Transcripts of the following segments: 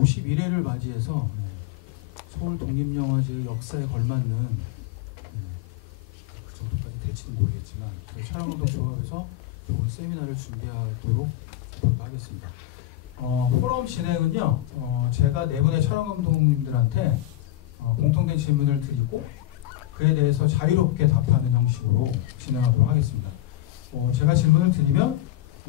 51회를 맞이해서 서울 독립영화제 역사에 걸맞는 그 정도까지 될지는 모르겠지만 저희 촬영감독조합에서 좋은 세미나를 준비하도록 하겠습니다. 포럼 진행은요, 제가 네 분의 촬영감독님들한테 공통된 질문을 드리고 그에 대해서 자유롭게 답하는 형식으로 진행하도록 하겠습니다. 제가 질문을 드리면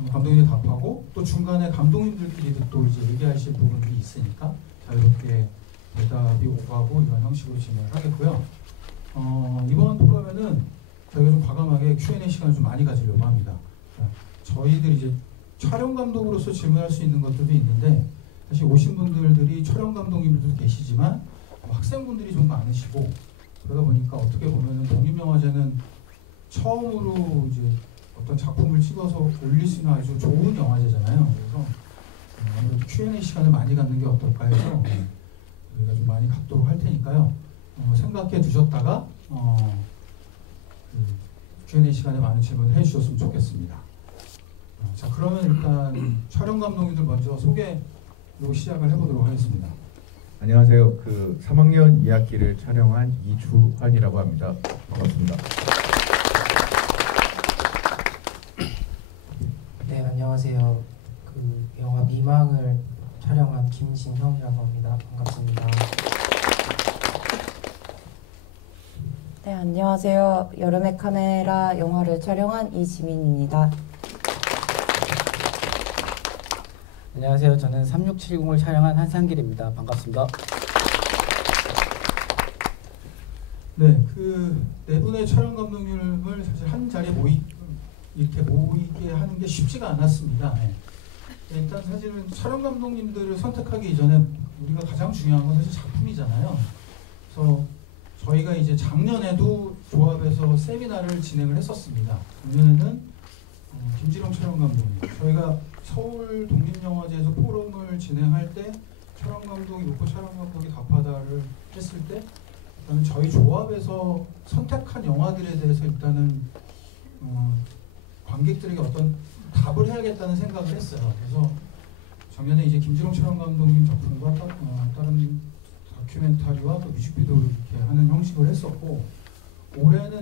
감독님이 답하고 또 중간에 감독님들끼리도 또 이제 얘기하실 부분들이 있으니까 자유롭게 대답이 오가고 이런 형식으로 진행을 하겠고요. 이번 프로그램에는 저희가 좀 과감하게 Q&A 시간을 좀 많이 가지려고 합니다. 저희들이 이제 촬영 감독으로서 질문할 수 있는 것들도 있는데 사실 오신 분들이 촬영 감독님들도 계시지만 학생분들이 좀 많으시고 그러다 보니까 어떻게 보면은 독립영화제는 처음으로 이제 어떤 작품을 찍어서 올릴 수 있는 아주 좋은 영화제잖아요. 그래서 아무래도 Q&A 시간을 많이 갖는 게 어떨까 해서 저희가 좀 많이 갖도록 할 테니까요. 생각해 두셨다가 Q&A 시간에 많은 질문을 해주셨으면 좋겠습니다. 자, 그러면 일단 촬영 감독님들 먼저 소개로 시작을 해보도록 하겠습니다. 안녕하세요. 3학년 2학기를 촬영한 이주환이라고 합니다. 반갑습니다. 네, 안녕하세요. 영화 미망을 촬영한 김진형이라고 합니다. 반갑습니다. 네, 안녕하세요. 여름의 카메라 영화를 촬영한 이지민입니다. 안녕하세요. 저는 3670을 촬영한 한상길입니다. 반갑습니다. 네, 네 분의 촬영 감독님을 사실 한 자리에 이렇게 모이게 하는 게 쉽지가 않았습니다. 네. 일단 사실은 촬영 감독님들을 선택하기 이전에 우리가 가장 중요한 건 사실 작품이잖아요. 그래서 저희가 이제 작년에도 조합에서 세미나를 진행을 했었습니다. 작년에는 김지롱 촬영 감독님, 저희가 서울 독립영화제에서 포럼을 진행할 때 촬영 감독이 놓고 촬영 감독이 답하다를 했을 때 일단은 저희 조합에서 선택한 영화들에 대해서 일단은 관객들에게 어떤 답을 해야겠다는 생각을 했어요. 그래서 작년에 이제 김지롱 촬영 감독님 작품과 다른 다큐멘터리와 또 뮤직비디오를 이렇게 하는 형식을 했었고, 올해도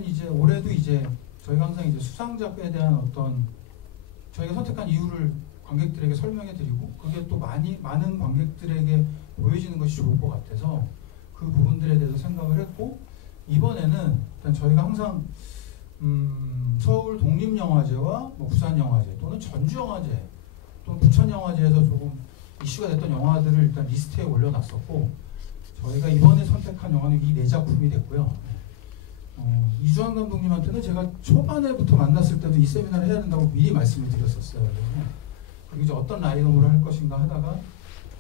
이제 저희가 항상 이제 수상작에 대한 어떤 저희가 선택한 이유를 관객들에게 설명해 드리고 그게 또 많은 관객들에게 보여지는 것이 좋을 것 같아서 그 부분들에 대해서 생각을 했고, 이번에는 일단 저희가 항상 서울 독립영화제와 부산영화제 또는 전주영화제 또는 부천영화제에서 조금 이슈가 됐던 영화들을 일단 리스트에 올려놨었고, 저희가 이번에 선택한 영화는 이 4작품이 됐고요. 이주환 감독님한테는 제가 초반에부터 만났을 때도 이 세미나를 해야 된다고 미리 말씀을 드렸었어요. 그리고 이제 어떤 라인업으로 할 것인가 하다가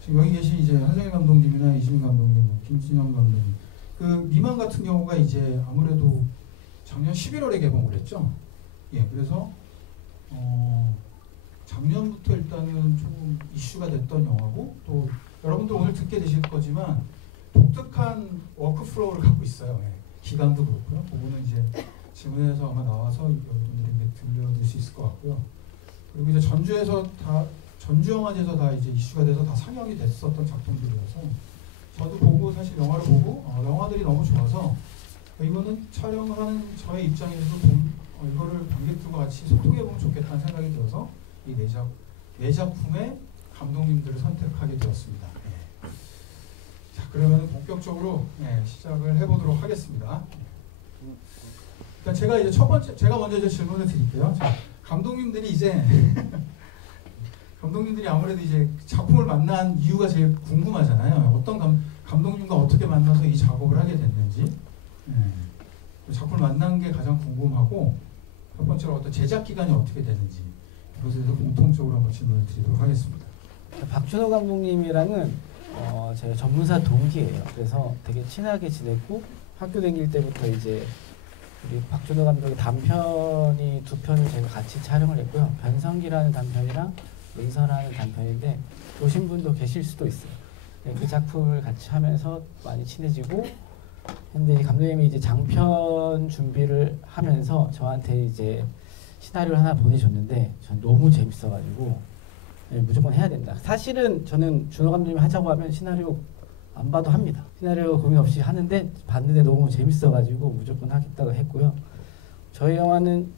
지금 여기 계신 이제 한상일 감독님이나 이지민 감독님, 김진영 감독님, 미망 같은 경우가 이제 아무래도 작년 11월에 개봉을 했죠. 예, 그래서 작년부터 일단은 조금 이슈가 됐던 영화고, 또 여러분들 오늘 듣게 되실 거지만 독특한 워크플로우를 갖고 있어요. 예, 기간도 그렇고요. 그거는 이제 질문에서 아마 나와서 여러분들에게 들려드릴 수 있을 것 같고요. 그리고 이제 전주영화제에서 다 이제 이슈가 돼서 다 상영이 됐었던 작품들이어서 저도 보고 사실 영화를 보고 영화들이 너무 좋아서 이거는 촬영을 하는 저의 입장에서도 이거를 관객들과 같이 소통해보면 좋겠다는 생각이 들어서 이 네 작품의 감독님들을 선택하게 되었습니다. 네. 자, 그러면 본격적으로 시작을 해보도록 하겠습니다. 일단 제가 먼저 이제 질문을 드릴게요. 자, 감독님들이 아무래도 이제 작품을 만난 이유가 제일 궁금하잖아요. 어떤 감독님과 어떻게 만나서 이 작업을 하게 됐는지. 작품을 만난 게 가장 궁금하고, 첫 번째로 어떤 제작 기간이 어떻게 되는지 이것에 대해서 공통적으로 한번 질문을 드리도록 하겠습니다. 박준호 감독님이랑은 제가 전문사 동기예요. 그래서 되게 친하게 지냈고 학교 다닐 때부터 이제 우리 박준호 감독의 단편이 2편을 제가 같이 촬영을 했고요. 변성기라는 단편이랑 은서라는 단편인데 보신 분도 계실 수도 있어요. 그 작품을 같이 하면서 많이 친해지고, 근데 감독님이 이제 장편 준비를 하면서 저한테 이제 시나리오를 하나 보내줬는데 전 너무 재밌어가지고 무조건 해야 된다. 사실은 저는 준호 감독님이 하자고 하면 시나리오 안 봐도 합니다. 시나리오 고민 없이 하는데 봤는데 너무 재밌어가지고 무조건 하겠다고 했고요. 저희 영화는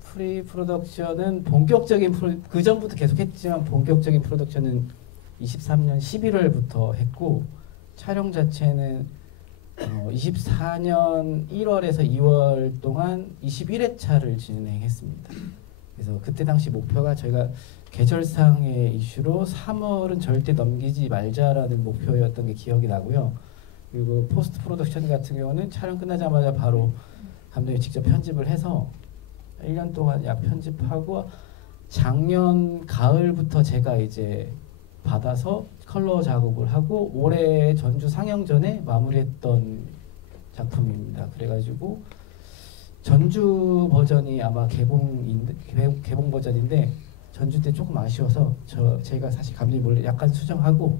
프리 프로덕션은 본격적인 그 전부터 계속했지만 본격적인 프로덕션은 23년 11월부터 했고 촬영 자체는 24년 1월에서 2월 동안 21회차를 진행했습니다. 그래서 그때 당시 목표가 저희가 계절상의 이슈로 3월은 절대 넘기지 말자라는 목표였던 게 기억이 나고요. 그리고 포스트 프로덕션 같은 경우는 촬영 끝나자마자 바로 감독이 직접 편집을 해서 1년 동안 약 편집하고 작년 가을부터 제가 이제 받아서 컬러 작업을 하고 올해 전주 상영 전에 마무리했던 작품입니다. 그래가지고 전주 버전이 아마 개봉 버전인데 전주 때 조금 아쉬워서 제가 사실 감독님 몰래 약간 수정하고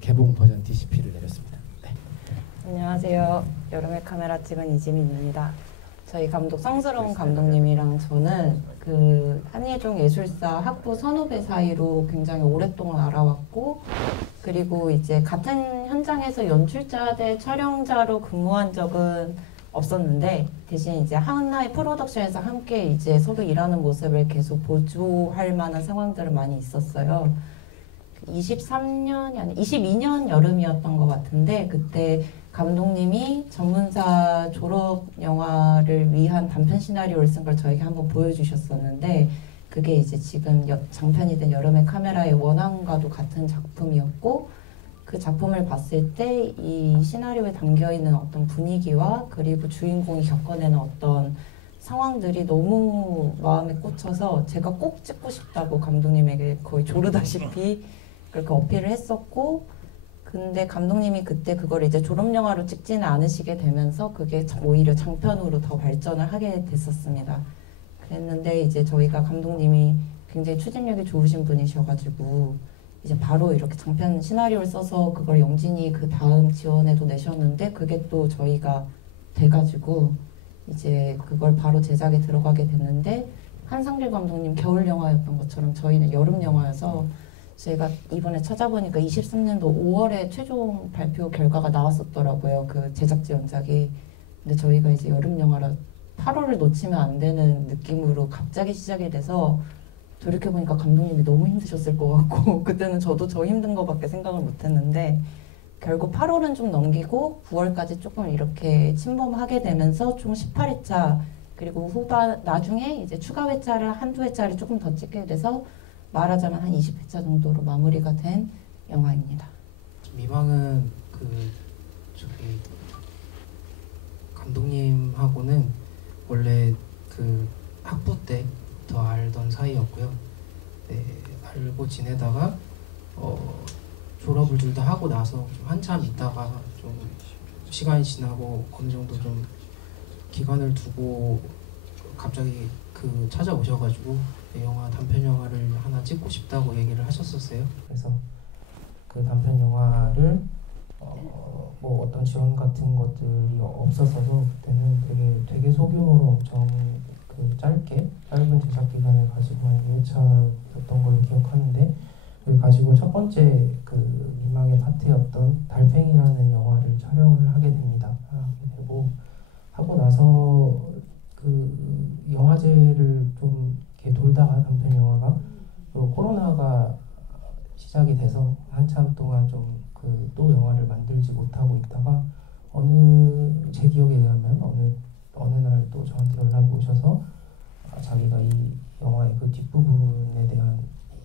개봉 버전 DCP를 내렸습니다. 네. 안녕하세요. 여름의 카메라 찍은 이지민입니다. 저희 감독 성스러운 감독님이랑 저는 그 한예종 예술사 학부 선후배 사이로 굉장히 오랫동안 알아왔고, 그리고 이제 같은 현장에서 연출자 대 촬영자로 근무한 적은 없었는데 대신 이제 하나의 프로덕션에서 함께 이제 서로 일하는 모습을 계속 보조할 만한 상황들은 많이 있었어요. 23년이 아니 22년 여름이었던 것 같은데 그때 감독님이 전문사 졸업 영화를 위한 단편 시나리오를 쓴 걸 저에게 한번 보여주셨었는데 그게 이제 지금 장편이 된 여름의 카메라의 원앙과도 같은 작품이었고 그 작품을 봤을 때 이 시나리오에 담겨있는 어떤 분위기와 그리고 주인공이 겪어내는 어떤 상황들이 너무 마음에 꽂혀서 제가 꼭 찍고 싶다고 감독님에게 거의 조르다시피 그렇게 어필을 했었고, 근데 감독님이 그때 그걸 이제 졸업영화로 찍지는 않으시게 되면서 그게 오히려 장편으로 더 발전을 하게 됐었습니다. 그랬는데 이제 저희가 감독님이 굉장히 추진력이 좋으신 분이셔가지고 이제 바로 이렇게 장편 시나리오를 써서 그걸 영진이 그 다음 지원에도 내셨는데 그게 또 저희가 돼가지고 이제 그걸 바로 제작에 들어가게 됐는데 한상길 감독님 겨울 영화였던 것처럼 저희는 여름 영화여서 제가 이번에 찾아보니까 23년도 5월에 최종 발표 결과가 나왔었더라고요. 그 제작 지원작이. 근데 저희가 이제 여름 영화라 8월을 놓치면 안 되는 느낌으로 갑자기 시작이 돼서 돌이켜보니까 감독님이 너무 힘드셨을 것 같고 그때는 저도 저 힘든 거밖에 생각을 못했는데 결국 8월은 좀 넘기고 9월까지 조금 이렇게 침범하게 되면서 총 18회차 그리고 나중에 이제 추가 회차를 한두 회차를 조금 더 찍게 돼서 말하자면 한 20회차 정도로 마무리가 된 영화입니다. 미망은 저기 감독님하고는 원래 그 학부 때 더 알던 사이였고요. 네, 알고 지내다가 졸업을 둘 다 하고 나서 좀 한참 있다가 좀 시간이 지나고 어느 정도 좀 기간을 두고 갑자기 찾아오셔가지고 영화 단편 영화를 하나 찍고 싶다고 얘기를 하셨었어요. 그래서 그 단편 영화를 뭐 어떤 지원 같은 것들이 없었어서 그때는 되게 소규모로 엄청 짧은 제작 기간을 가지고 한 2회차였던 걸로 기억하는데 그걸 가지고 첫 번째 그 미망의 파트였던 달팽이라는 영화를 촬영을 하게 됩니다. 하게 되고 하고 나서 그 영화제를 좀 이렇게 돌다가 단편 영화가 코로나가 시작이 돼서 한참 동안 좀 또 영화를 만들지 못하고 있다가 제 기억에 의하면 어느 날 또 저한테 연락이 오셔서 자기가 이 영화의 그 뒷부분에 대한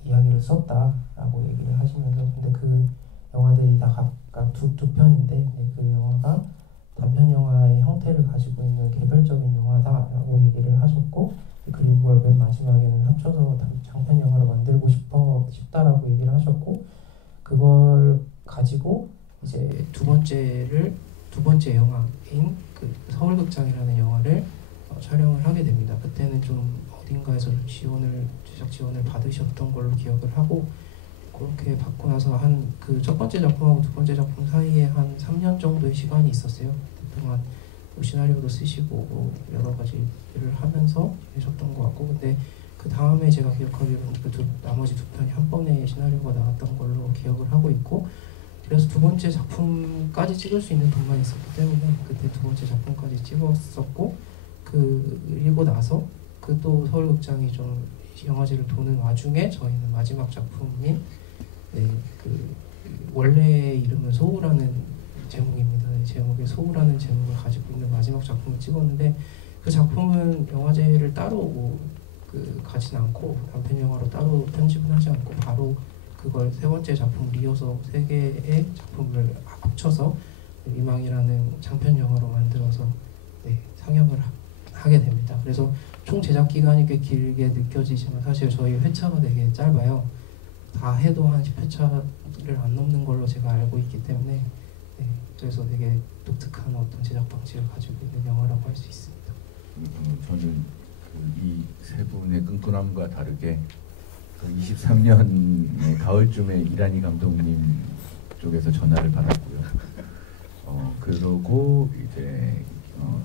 이야기를 썼다라고 얘기를 하시면서 근데 그 영화들이 다 각각 두 편인데 그 영화가 단편 영화의 형태를 가지고 있는 개별적인 영화다라고 얘기를 하셨고 그리고 그걸 맨 마지막에는 합쳐서 장편 영화로 만들고 싶다라고 얘기를 하셨고 그걸 가지고 이제 두 번째 영화인 그 서울극장이라는 영화를 촬영을 하게 됩니다. 그때는 좀 어딘가에서 제작 지원을 받으셨던 걸로 기억을 하고 그렇게 받고 나서 한 그 첫 번째 작품하고 두 번째 작품 사이에 한 3년 정도의 시간이 있었어요. 그동안 시나리오도 쓰시고 여러 가지 일을 하면서 계셨던 것 같고 근데 그 다음에 제가 기억하기로는 나머지 두 편이 한 번에 시나리오가 나왔던 걸로 기억을 하고 있고, 그래서 두 번째 작품까지 찍을 수 있는 돈만 있었기 때문에 그때 두 번째 작품까지 찍었었고, 그리고 나서 그 또 서울극장이 좀 영화제를 도는 와중에 저희는 마지막 작품인 그 원래 이름은 소우라는 제목입니다. 제목에 소우라는 제목을 가지고 있는 마지막 작품을 찍었는데, 그 작품은 영화제를 따로 가진 않고 단편 영화로 따로 편집을 하지 않고 바로 그걸 세 번째 작품 리어서 세 개의 작품을 합쳐서 미망이라는 장편 영화로 만들어서 상영을 하게 됩니다. 그래서 총 제작 기간이 꽤 길게 느껴지지만 사실 저희 회차가 되게 짧아요. 다 해도 한 10회차를 안 넘는 걸로 제가 알고 있기 때문에 그래서 되게 독특한 어떤 제작 방식을 가지고 있는 영화라고 할 수 있습니다. 저는 이 세 분의 끈끈함과 다르게 23년의 가을쯤에 이란희 감독님 쪽에서 전화를 받았고요. 그러고 이제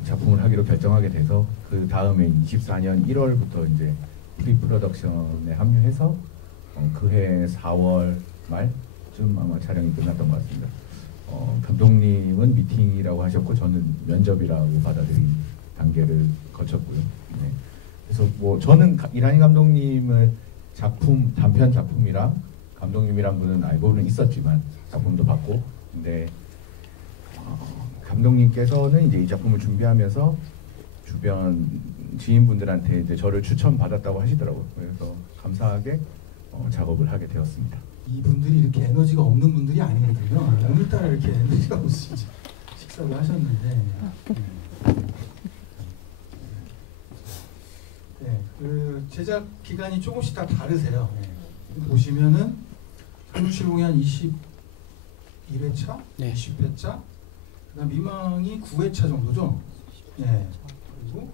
작품을 하기로 결정하게 돼서 그 다음에 24년 1월부터 이제 프리프로덕션에 합류해서 그해 4월 말쯤 아마 촬영이 끝났던 것 같습니다. 감독님은 미팅이라고 하셨고 저는 면접이라고 받아들인 단계를 거쳤고요. 네. 그래서 뭐 저는 이란희 감독님을 단편 작품이랑 감독님이란 분은 알고는 있었지만 작품도 봤고, 근데 감독님께서는 이제 이 작품을 준비하면서 주변 지인분들한테 이제 저를 추천받았다고 하시더라고요. 그래서 감사하게 작업을 하게 되었습니다. 이분들이 이렇게 에너지가 없는 분들이 아니거든요. 오늘따라 이렇게 에너지가 없으시지 식사를 하셨는데. 그 제작 기간이 조금씩 다 다르세요. 보시면은 사무실공이 한 21회차, 네. 20회차, 그다음 미망이 9회차 정도죠. 네. 그리고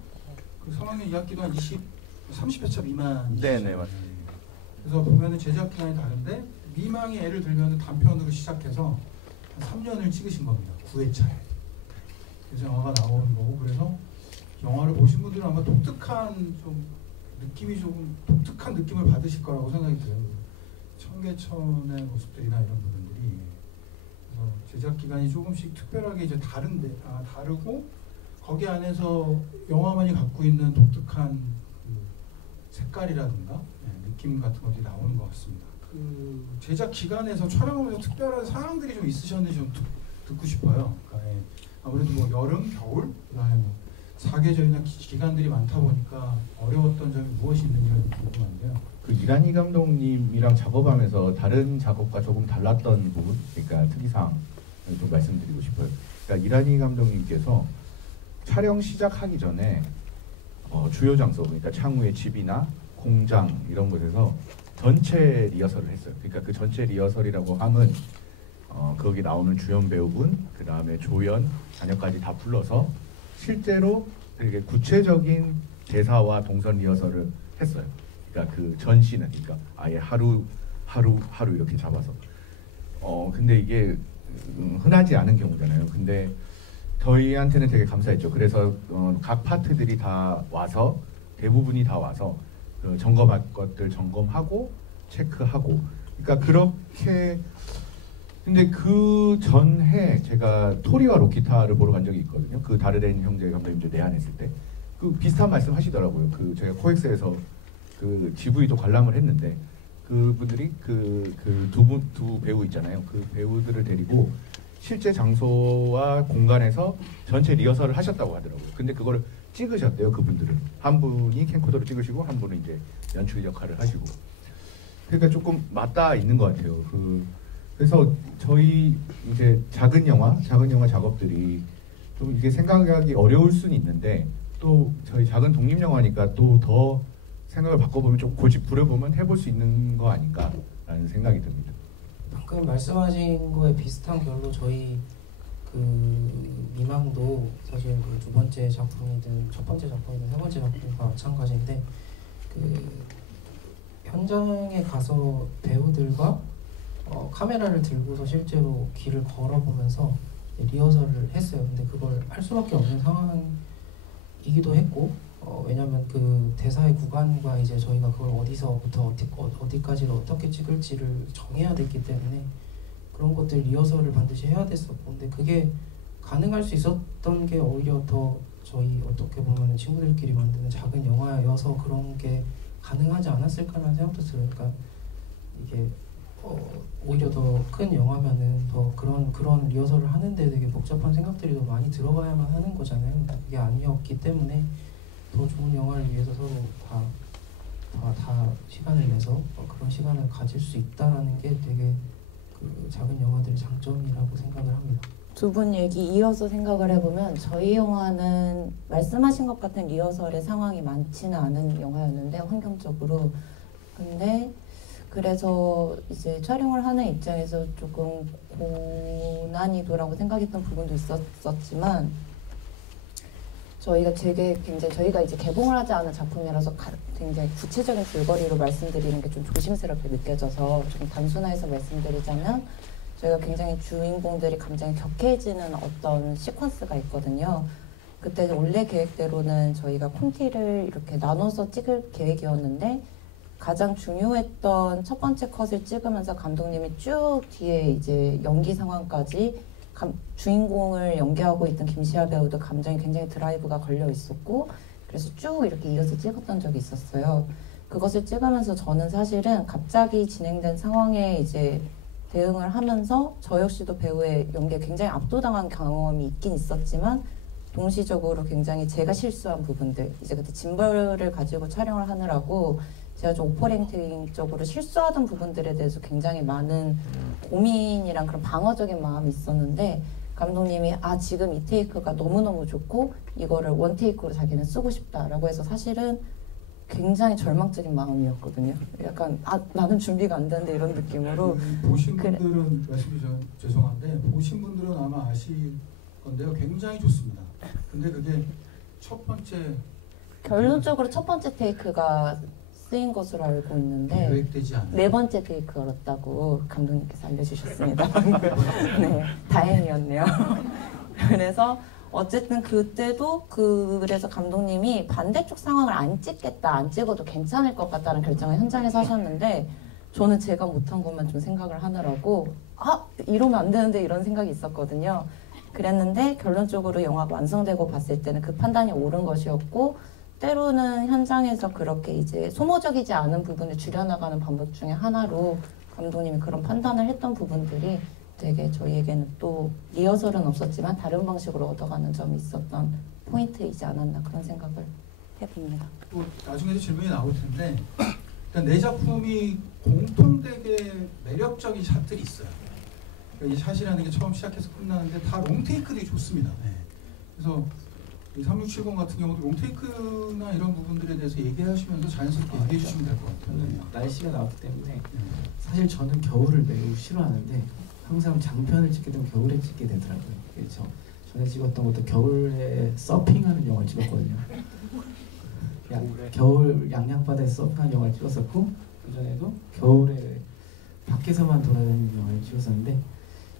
그 3학년 2학기도 한 30회차 미만. 네네 맞습니다. 그래서 보면은 제작 기간이 다른데 미망이 예를 들면은 단편으로 시작해서 한 3년을 찍으신 겁니다. 9회차에. 그래서 영화가 나오는 거고, 그래서 영화를 보신 분들은 아마 독특한 느낌을 받으실 거라고 생각이 들어요. 청계천의 모습들이나 이런 부분들이. 그래서 제작 기간이 조금씩 특별하게 이제 다르고, 거기 안에서 영화만이 갖고 있는 독특한 그 색깔이라든가 느낌 같은 것들이 나오는 것 같습니다. 그 제작 기간에서 촬영하면서 특별한 상황들이 좀 있으셨는지 좀 듣고 싶어요. 그러니까 아무래도 뭐 여름, 겨울, 그다음에 뭐 사계절이나 기간들이 많다 보니까 어려웠던 점이 무엇이 있는지가 궁금한데요. 그 이란희 감독님이랑 작업하면서 다른 작업과 조금 달랐던 부분, 그러니까 특이사항을 좀 말씀드리고 싶어요. 그러니까 이란희 감독님께서 촬영 시작하기 전에 주요 장소, 그러니까 창우의 집이나 공장 이런 곳에서 전체 리허설을 했어요. 그러니까 그 전체 리허설이라고 함은 거기 나오는 주연 배우분, 그 다음에 조연, 자녀까지 다 불러서 실제로 되게 구체적인 대사와 동선 리허설을 했어요. 그러니까 그 전시는, 그러니까 아예 하루 이렇게 잡아서. 근데 이게 흔하지 않은 경우잖아요. 근데 저희한테는 되게 감사했죠. 그래서 각 파트들이 다 와서, 대부분이 다 와서 점검할 것들 점검하고 체크하고. 그러니까 그렇게. 근데 그 전해 제가 토리와 로키타를 보러 간 적이 있거든요. 그 다르덴 형제 감독님들 내한했을 때 그 비슷한 말씀 하시더라고요. 그 제가 코엑스에서 그 GV도 관람을 했는데 그분들이 두 배우 있잖아요. 그 배우들을 데리고 실제 장소와 공간에서 전체 리허설을 하셨다고 하더라고요. 근데 그거를 찍으셨대요. 그분들은 한 분이 캠코더로 찍으시고 한 분은 이제 연출 역할을 하시고. 그러니까 조금 맞닿아 있는 것 같아요. 그래서 저희 이제 작은 영화 작업들이 좀 이게 생각하기 어려울 수는 있는데, 또 저희 작은 독립 영화니까 또 더 생각을 바꿔보면 좀 고집 부려보면 해볼 수 있는 거 아닌가라는 생각이 듭니다. 방금 말씀하신 거에 비슷한 결로 저희 그 미망도 사실 그 두 번째 작품이든 첫 번째 작품이든 세 번째 작품과 마찬가지인데, 그 현장에 가서 배우들과 카메라를 들고서 실제로 길을 걸어보면서 리허설을 했어요. 근데 그걸 할 수밖에 없는 상황이 이기도 했고 왜냐면 그 대사의 구간과 이제 저희가 그걸 어디서부터 어디까지를 어떻게 찍을지를 정해야 됐기 때문에 그런 것들 리허설을 반드시 해야 됐었고 근데 그게 가능할 수 있었던 게 오히려 더 저희 어떻게 보면 친구들끼리 만드는 작은 영화여서 그런 게 가능하지 않았을까라는 생각도 들어요. 그러니까 이게 오히려 더 큰 영화면은 더 그런 리허설을 하는데 되게 복잡한 생각들이 더 많이 들어가야만 하는 거잖아요. 그게 아니었기 때문에 더 좋은 영화를 위해서 서로 다 시간을 내서 그런 시간을 가질 수 있다라는 게 되게 그 작은 영화들의 장점이라고 생각을 합니다. 두 분 얘기 이어서 생각을 해보면 저희 영화는 말씀하신 것 같은 리허설의 상황이 많지는 않은 영화였는데 환경적으로 근데 그래서 이제 촬영을 하는 입장에서 조금 고난이도라고 생각했던 부분도 있었지만 저희가 이제 개봉을 하지 않은 작품이라서 굉장히 구체적인 줄거리로 말씀드리는 게 좀 조심스럽게 느껴져서 좀 단순화해서 말씀드리자면 저희가 굉장히 주인공들이 감정이 격해지는 어떤 시퀀스가 있거든요. 그때 원래 계획대로는 저희가 콘티를 이렇게 나눠서 찍을 계획이었는데 가장 중요했던 첫 번째 컷을 찍으면서 감독님이 쭉 뒤에 이제 연기 상황까지 주인공을 연기하고 있던 김시아 배우도 감정이 굉장히 드라이브가 걸려 있었고 그래서 쭉 이렇게 이어서 찍었던 적이 있었어요. 그것을 찍으면서 저는 사실은 갑자기 진행된 상황에 이제 대응을 하면서 저 역시도 배우의 연기에 굉장히 압도당한 경험이 있긴 있었지만 동시적으로 굉장히 제가 실수한 부분들 이제 그때 짐벌을 가지고 촬영을 하느라고 제가 좀 오퍼레이팅적으로 실수하던 부분들에 대해서 굉장히 많은 고민이랑 그런 방어적인 마음이 있었는데 감독님이 지금 이 테이크가 너무너무 좋고 이거를 원 테이크로 자기는 쓰고 싶다라고 해서 사실은 굉장히 절망적인 마음이었거든요. 약간 나는 준비가 안 되는데 이런 느낌으로 보신 분들은 말씀이 죄송한데 보신 분들은 아마 아실 건데요. 굉장히 좋습니다. 근데 그게 첫 번째 결론적으로 첫 번째 테이크가 쓰인 것으로 알고 있는데 계획되지 않아요. 네 번째 테이크였다고 감독님께서 알려주셨습니다. 네, 다행이었네요. 그래서 어쨌든 그때도 그래서 감독님이 반대쪽 상황을 안 찍겠다, 안 찍어도 괜찮을 것 같다는 결정을 현장에서 하셨는데 저는 제가 못한 것만 좀 생각을 하느라고 이러면 안 되는데 이런 생각이 있었거든요. 그랬는데 결론적으로 영화가 완성되고 봤을 때는 그 판단이 옳은 것이었고 때로는 현장에서 그렇게 이제 소모적이지 않은 부분을 줄여나가는 방법 중에 하나로 감독님이 그런 판단을 했던 부분들이 되게 저희에게는 또 리허설은 없었지만 다른 방식으로 얻어가는 점이 있었던 포인트이지 않았나 그런 생각을 해봅니다. 또 나중에도 질문이 나올 텐데 일단 내 작품이 공통되게 매력적인 샷들이 있어요. 그러니까 이 샷이라는 게 처음 시작해서 끝나는데 다 롱테이크들이 좋습니다. 네. 그래서 이 3670 같은 경우도 롱테이크나 이런 부분들에 대해서 얘기하시면서 자연스럽게 얘기해 주시면 될 것 같아요. 저는 날씨가 나왔기 때문에 사실 저는 겨울을 매우 싫어하는데 항상 장편을 찍게 되면 겨울에 찍게 되더라고요. 그래서 전에 찍었던 것도 겨울에 서핑하는 영화를 찍었거든요. 겨울 양양바다에서 서핑하는 영화를 찍었었고 그전에도 겨울에 밖에서만 돌아다니는 영화를 찍었었는데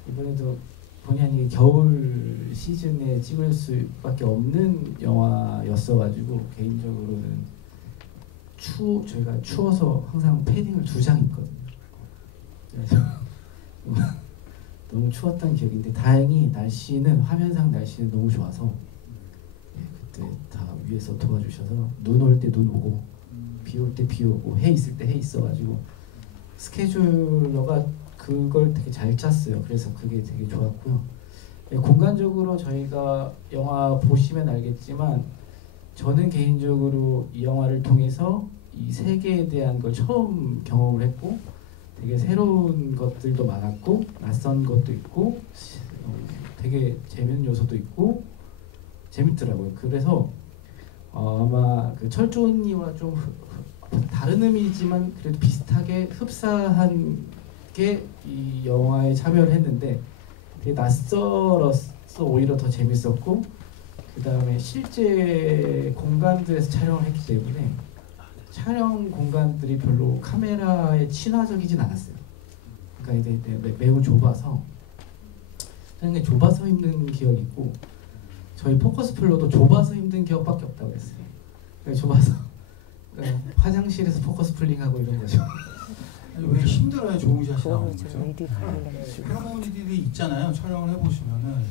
이번에도 본의 아니게 겨울 시즌에 찍을 수밖에 없는 영화였어가지고 개인적으로는 저희가 추워서 항상 패딩을 2장 입거든요. 그래서 너무 추웠던 기억인데 다행히 화면상 날씨는 너무 좋아서 그때 다 위에서 도와주셔서 눈 올 때 눈 오고 비 올 때 비 오고 해 있을 때 해 있어가지고 스케줄러가 그걸 되게 잘 짰어요. 그래서 그게 되게 좋았고요. 공간적으로 저희가 영화 보시면 알겠지만 저는 개인적으로 이 영화를 통해서 이 세계에 대한 걸 처음 경험을 했고 되게 새로운 것들도 많았고 낯선 것도 있고 되게 재밌는 요소도 있고 재밌더라고요. 그래서 아마 그 철조언니와 좀 다른 의미지만 그래도 비슷하게 흡사한 게 이 영화에 참여를 했는데 되게 낯설어서 오히려 더 재밌었고 그 다음에 실제 공간들에서 촬영을 했기 때문에 촬영 공간들이 별로 카메라에 친화적이진 않았어요. 그러니까 이제 매우 좁아서 있는 기억이 있고 저희 포커스 플로도 좁아서 힘든 기억밖에 없다고 했어요. 좁아서 화장실에서 포커스 플링하고 이런 거죠. 아니, 왜 힘들어요? 좋은 샷이 나오는 거죠? 그런 부분들이 있잖아요. 촬영을 해보시면은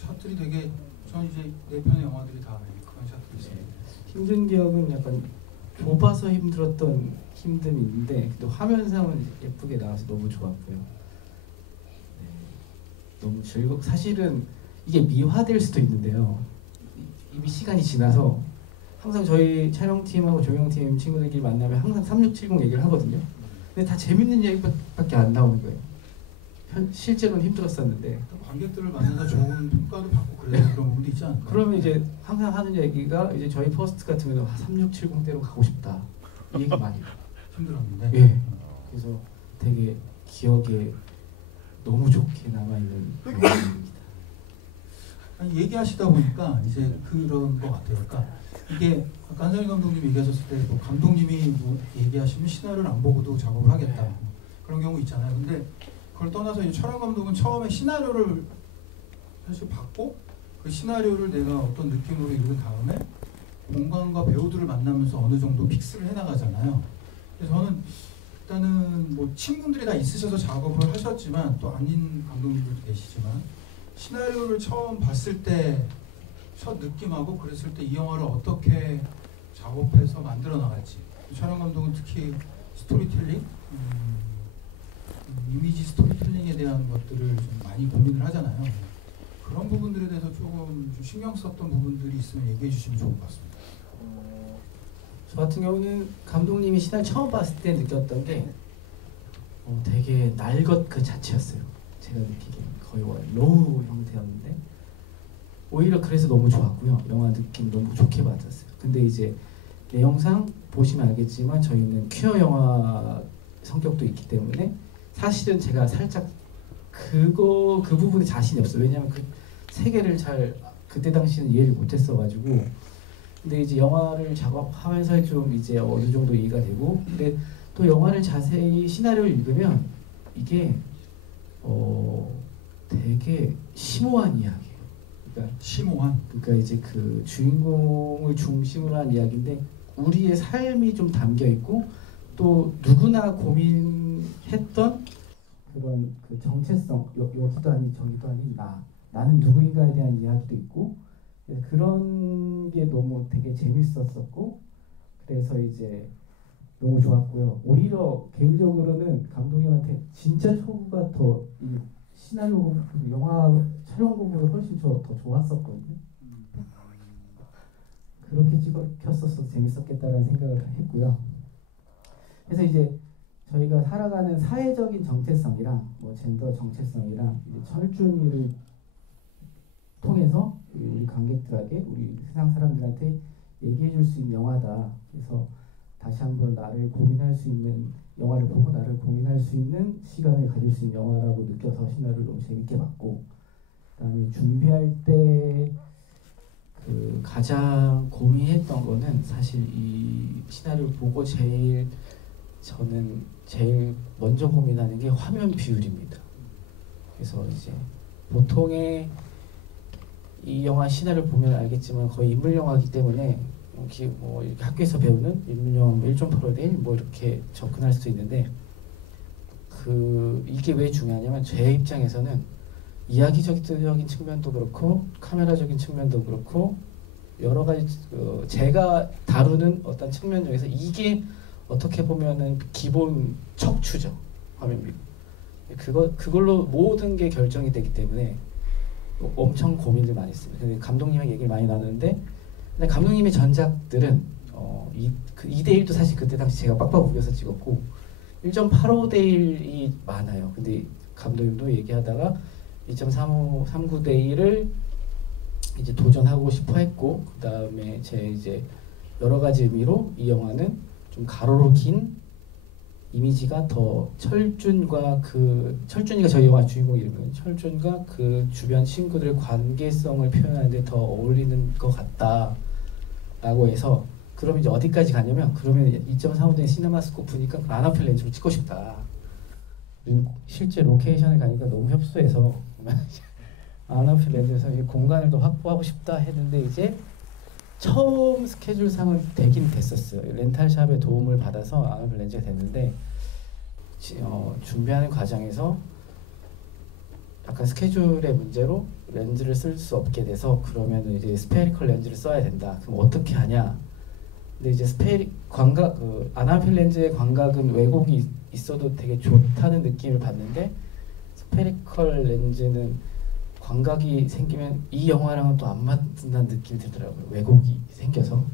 샷들이 되게 전 이제 내 편의 영화들이 다 그런 샷들이 있어요. 힘든 기억은 약간 좁아서 힘들었던 힘듦이 있는데 또 화면상은 예쁘게 나와서 너무 좋았고요. 네, 너무 사실은 이게 미화될 수도 있는데요. 이미 시간이 지나서 항상 저희 촬영팀하고 조명팀 친구들끼리 만나면 항상 3670 얘기를 하거든요. 근데 다 재밌는 얘기밖에 안 나오는 거예요. 실제로는 힘들었었는데. 관객들을 만나서 좋은 평가도 받고 그래서 그런 부분도 있지 않을까요? 그러면 이제 항상 하는 얘기가 이제 저희 퍼스트 같은 경우는 3670대로 가고 싶다. 이 얘기 많이 해요. 힘들었는데. 예. 그래서 되게 기억에 너무 좋게 남아있는 부분입니다. 아니, 얘기하시다 보니까 이제 그런 것 같아요. 그러니까 이게 아까 한상희 감독님 얘기하셨을 때 뭐 감독님이 뭐 얘기하시면 시나리오를 안 보고도 작업을 하겠다 그런 경우 있잖아요. 근데 그걸 떠나서 이제 촬영 감독은 처음에 시나리오를 사실 받고 그 시나리오를 내가 어떤 느낌으로 읽은 다음에 공간과 배우들을 만나면서 어느 정도 픽스를 해나가잖아요. 그래서 저는 일단은 뭐 친분들이 다 있으셔서 작업을 하셨지만 또 아닌 감독님들도 계시지만 시나리오를 처음 봤을 때 첫 느낌하고 그랬을 때 이 영화를 어떻게 작업해서 만들어 나갈지 촬영 감독은 특히 스토리텔링, 이미지 스토리텔링에 대한 것들을 좀 많이 고민을 하잖아요. 그런 부분들에 대해서 조금 좀 신경 썼던 부분들이 있으면 얘기해 주시면 좋을 것 같습니다. 저 같은 경우는 감독님이 시나리오 처음 봤을 때 느꼈던 게 되게 날 것 그 자체였어요. 제가 느끼기에 거의 로우 형태였는데 오히려 그래서 너무 좋았고요. 영화 느낌 너무 좋게 받았어요. 근데 이제 내용상 보시면 알겠지만 저희는 퀴어 영화 성격도 있기 때문에 사실은 제가 살짝 그 부분에 자신이 없어요. 왜냐하면 그 세계를 잘 그때 당시는 이해를 못했어가지고. 근데 이제 영화를 작업하면서 좀 이제 어느 정도 이해가 되고, 근데 또 영화를 자세히 시나리오를 읽으면 이게 되게 심오한 이야기예요. 그러니까 심오한. 그러니까 이제 그 주인공을 중심으로 한 이야기인데 우리의 삶이 좀 담겨 있고 또 누구나 고민했던 그런 그 정체성, 여기도 아닌 저기도 아닌 나는 누구인가에 대한 이야기도 있고. 그런 게 너무 되게 재밌었었고 그래서 이제 너무 좋았고요. 오히려 개인적으로는 감독님한테 진짜 초구가 더 이 시나리오 영화 촬영곡보다 훨씬 더 좋았었거든요. 그렇게 찍혔었어도 재밌었겠다라는 생각을 했고요. 그래서 이제 저희가 살아가는 사회적인 정체성이랑 뭐 젠더 정체성이랑 이제 철준이를 통해서 우리 관객들에게 우리 세상 사람들한테 얘기해 줄 수 있는 영화다. 그래서 다시 한번 나를 고민할 수 있는 영화를 보고 나를 고민할 수 있는 시간을 가질 수 있는 영화라고 느껴서 시나리오를 너무 재밌게 봤고 그다음에 준비할 때 그 가장 고민했던 거는 사실 이 시나리오를 보고 저는 제일 먼저 고민하는 게 화면 비율입니다. 그래서 이제 보통의 이 영화 시나리오를 보면 알겠지만 거의 인물 영화이기 때문에 뭐 이렇게 학교에서 배우는 인물 영화 1.85대 1 뭐 이렇게 접근할 수도 있는데 이게 왜 중요하냐면 제 입장에서는 이야기적인 측면도 그렇고 카메라적인 측면도 그렇고 여러 가지 제가 다루는 어떤 측면 중에서 이게 어떻게 보면은 기본 척추죠. 화면 비율. 그걸로 모든 게 결정이 되기 때문에 엄청 고민을 많이 했습니다. 근데 감독님이랑 얘기를 많이 나누는데 근데 감독님의 전작들은 2대1도 사실 그때 당시 제가 빡빡 우겨서 찍었고 1.85대 1이 많아요. 근데 감독님도 얘기하다가 2.39대 1을 이제 도전하고 싶어 했고 그 다음에 제 이제 여러 가지 의미로 이 영화는 좀 가로로 긴 이미지가 더 철준이가 저희 영화 주인공 이름이거든요. 철준과 그 주변 친구들의 관계성을 표현하는데 더 어울리는 것 같다라고 해서 그럼 이제 어디까지 가냐면 그러면 2.35대 시네마스코프니까 아나필 렌즈로 찍고 싶다. 실제 로케이션을 가니까 너무 협소해서 아나필 렌즈에서 이 공간을 더 확보하고 싶다 했는데 이제 처음 스케줄상은 되긴 됐었어요. 렌탈샵의 도움을 받아서 아나필 렌즈가 됐는데 준비하는 과정에서 약간 스케줄의 문제로 렌즈를 쓸 수 없게 돼서 그러면 이제 스페리컬 렌즈를 써야 된다. 그럼 어떻게 하냐? 근데 이제 광각 아나필 렌즈의 광각은 왜곡이 있어도 되게 좋다는 느낌을 받는데 스페리컬 렌즈는 광각이 생기면 이 영화랑은 또 안 맞는다는 느낌이 들더라고요. 왜곡이 생겨서.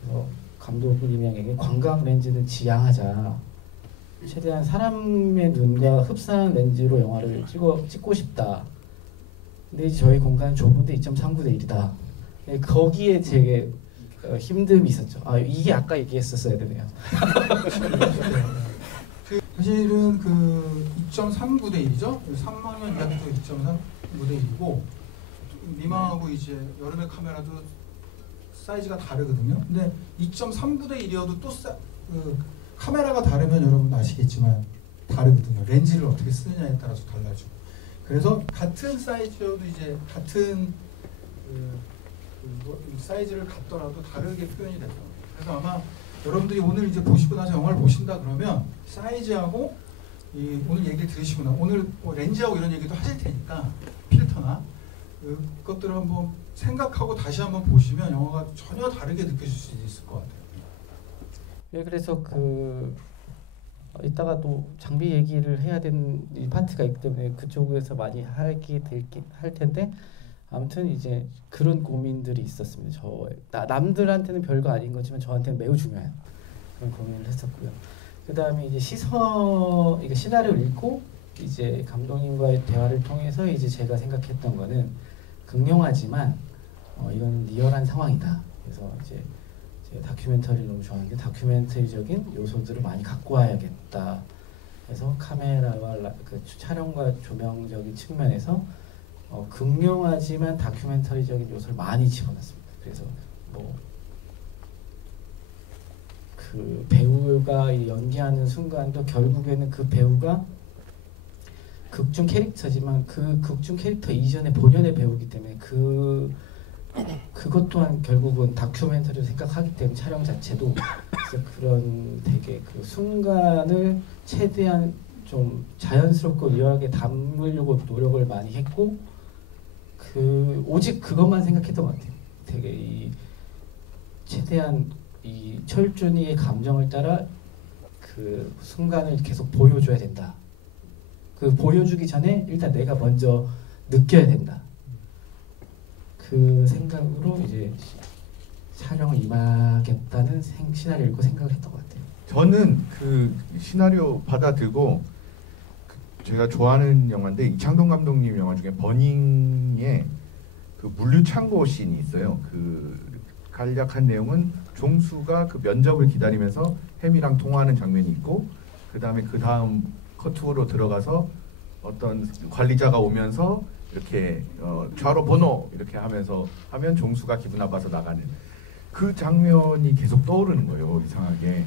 그래서 감독님에게 광각 렌즈는 지양하자. 최대한 사람의 눈과 흡사한 렌즈로 영화를 찍고 싶다. 근데 이제 저희 공간은 좁은데 2.39대 1이다. 거기에 되게 힘듦이 있었죠. 아, 이게 아까 얘기했었어야 되네요. 사실은 그 2.39대 1이죠. 3만원 이야기도 2.39대 1이고 미망하고 이제 여름의 카메라도 사이즈가 다르거든요. 근데 2.39대 1이어도 또 카메라가 다르면 여러분 아시겠지만 다르거든요. 렌즈를 어떻게 쓰느냐에 따라서 달라지고. 그래서 같은 사이즈여도 이제 같은 사이즈를 갖더라도 다르게 표현이 되죠. 그래서 아마 여러분들이 오늘 이제 보시고 나서 영화를 보신다 그러면 사이즈하고 오늘 얘기를 들으시고 나 오늘 렌즈하고 이런 얘기도 하실 테니까 필터나 그것들을 한번 생각하고 다시 한번 보시면 영화가 전혀 다르게 느껴질 수 있을 것 같아요. 예, 그래서 이따가 또 장비 얘기를 해야 되는 이 파트가 있기 때문에 그쪽에서 많이 할 텐데 아무튼 이제 그런 고민들이 있었습니다. 남들한테는 별거 아닌 거지만 저한테는 매우 중요한 그런 고민을 했었고요. 그 다음에 이제 이게 시나리오를 읽고 이제 감독님과의 대화를 통해서 이제 제가 생각했던 거는 극영화지만 이건 리얼한 상황이다. 그래서 이제 제가 다큐멘터리를 너무 좋아하는데 다큐멘터리적인 요소들을 많이 갖고 와야겠다. 그래서 카메라와 그 촬영과 조명적인 측면에서 극영화지만 다큐멘터리적인 요소를 많이 집어넣습니다. 그래서 그 배우가 연기하는 순간도 결국에는 그 배우가 극중 캐릭터지만 그 극중 캐릭터 이전의 본연의 배우이기 때문에 그것 또한 결국은 다큐멘터리로 생각하기 때문에 촬영 자체도 그래서 그런 되게 그 순간을 최대한 좀 자연스럽고 리얼하게 담으려고 노력을 많이 했고 오직 그것만 생각했던 것 같아요. 되게 최대한 이 철준이의 감정을 따라 그 순간을 계속 보여줘야 된다. 그 보여주기 전에 일단 내가 먼저 느껴야 된다. 그 생각으로 이제 촬영을 임하겠다는 시나리오 읽고 생각을 했던 것 같아요. 저는 그 시나리오 받아들고 제가 좋아하는 영화인데 이창동 감독님 영화 중에 버닝의 그 물류창고 씬이 있어요. 그 간략한 내용은 종수가 그 면접을 기다리면서 햄이랑 통화하는 장면이 있고 그 다음 커트로 들어가서 어떤 관리자가 오면서 이렇게 좌로 번호 이렇게 하면서 하면 종수가 기분 나빠서 나가는 그 장면이 계속 떠오르는 거예요. 이상하게.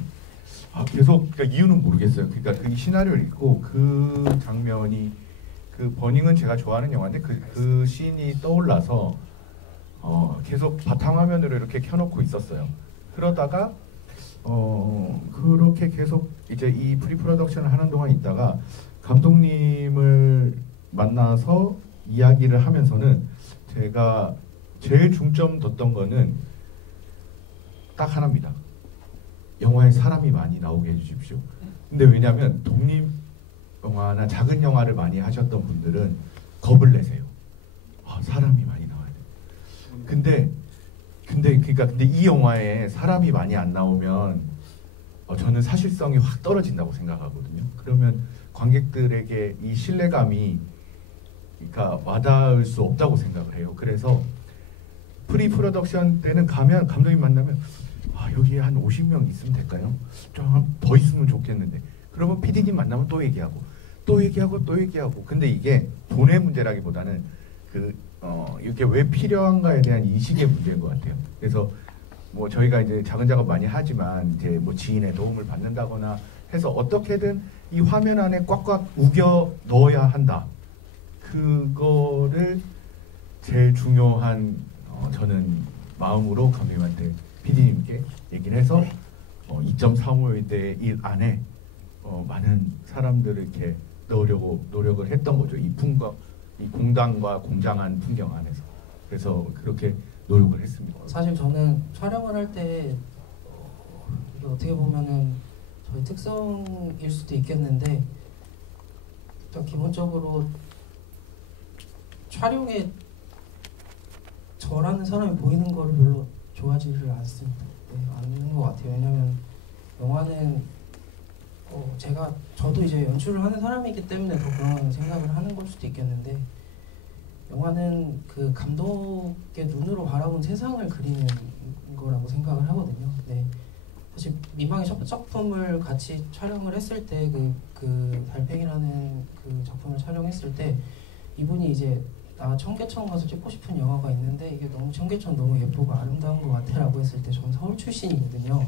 계속 그러니까 이유는 모르겠어요. 그러니까 그 시나리오를 읽고 그 장면이 그 버닝은 제가 좋아하는 영화인데 그 씬이 떠올라서 계속 바탕화면으로 이렇게 켜놓고 있었어요. 그러다가 그렇게 계속 이제 이 프리프로덕션을 하는 동안 있다가 감독님을 만나서 이야기를 하면서는 제가 제일 중점 뒀던 거는 딱 하나입니다. 영화에 사람이 많이 나오게 해주십시오. 근데 왜냐하면 독립 영화나 작은 영화를 많이 하셨던 분들은 겁을 내세요. 사람이 많이 나와야 돼. 근데 이 영화에 사람이 많이 안 나오면 저는 사실성이 확 떨어진다고 생각하거든요. 그러면 관객들에게 이 신뢰감이 그러니까 와닿을 수 없다고 생각을 해요. 그래서 프리프로덕션 때는 가면 감독님 만나면 여기 한 50명 있으면 될까요? 좀 더 있으면 좋겠는데 그러면 PD님 만나면 또 얘기하고 근데 이게 돈의 문제라기보다는 이렇게 왜 필요한가에 대한 인식의 문제인 것 같아요. 그래서 뭐 저희가 이제 작은 작업 많이 하지만 이제 뭐 지인의 도움을 받는다거나 해서 어떻게든 이 화면 안에 꽉꽉 우겨 넣어야 한다. 그거를 제일 중요한 저는 마음으로 감독님한테 PD님께 얘기를 해서 2.35대 1 안에 많은 사람들을 이렇게 넣으려고 노력을 했던 거죠. 이 공당과 공장한 풍경 안에서. 그래서 그렇게 노력을 했습니다. 사실 저는 촬영을 할 때 이게 어떻게 보면은 저희 특성일 수도 있겠는데 일단 기본적으로 촬영에 저라는 사람이 보이는 거를 별로 좋아하지를 않습니다. 네, 않는 것 같아요. 왜냐면 영화는 저도 이제 연출을 하는 사람이기 때문에 더 그런 생각을 하는 걸 수도 있겠는데 영화는 그 감독의 눈으로 바라본 세상을 그리는 거라고 생각을 하거든요. 네. 사실 민망의 첫 작품을 같이 촬영을 했을 때 그 달팽이라는 그 작품을 촬영했을 때 이분이 이제 나 청계천 가서 찍고 싶은 영화가 있는데 이게 너무 청계천 너무 예쁘고 아름다운 것 같아라고 했을 때 저는 서울 출신이거든요.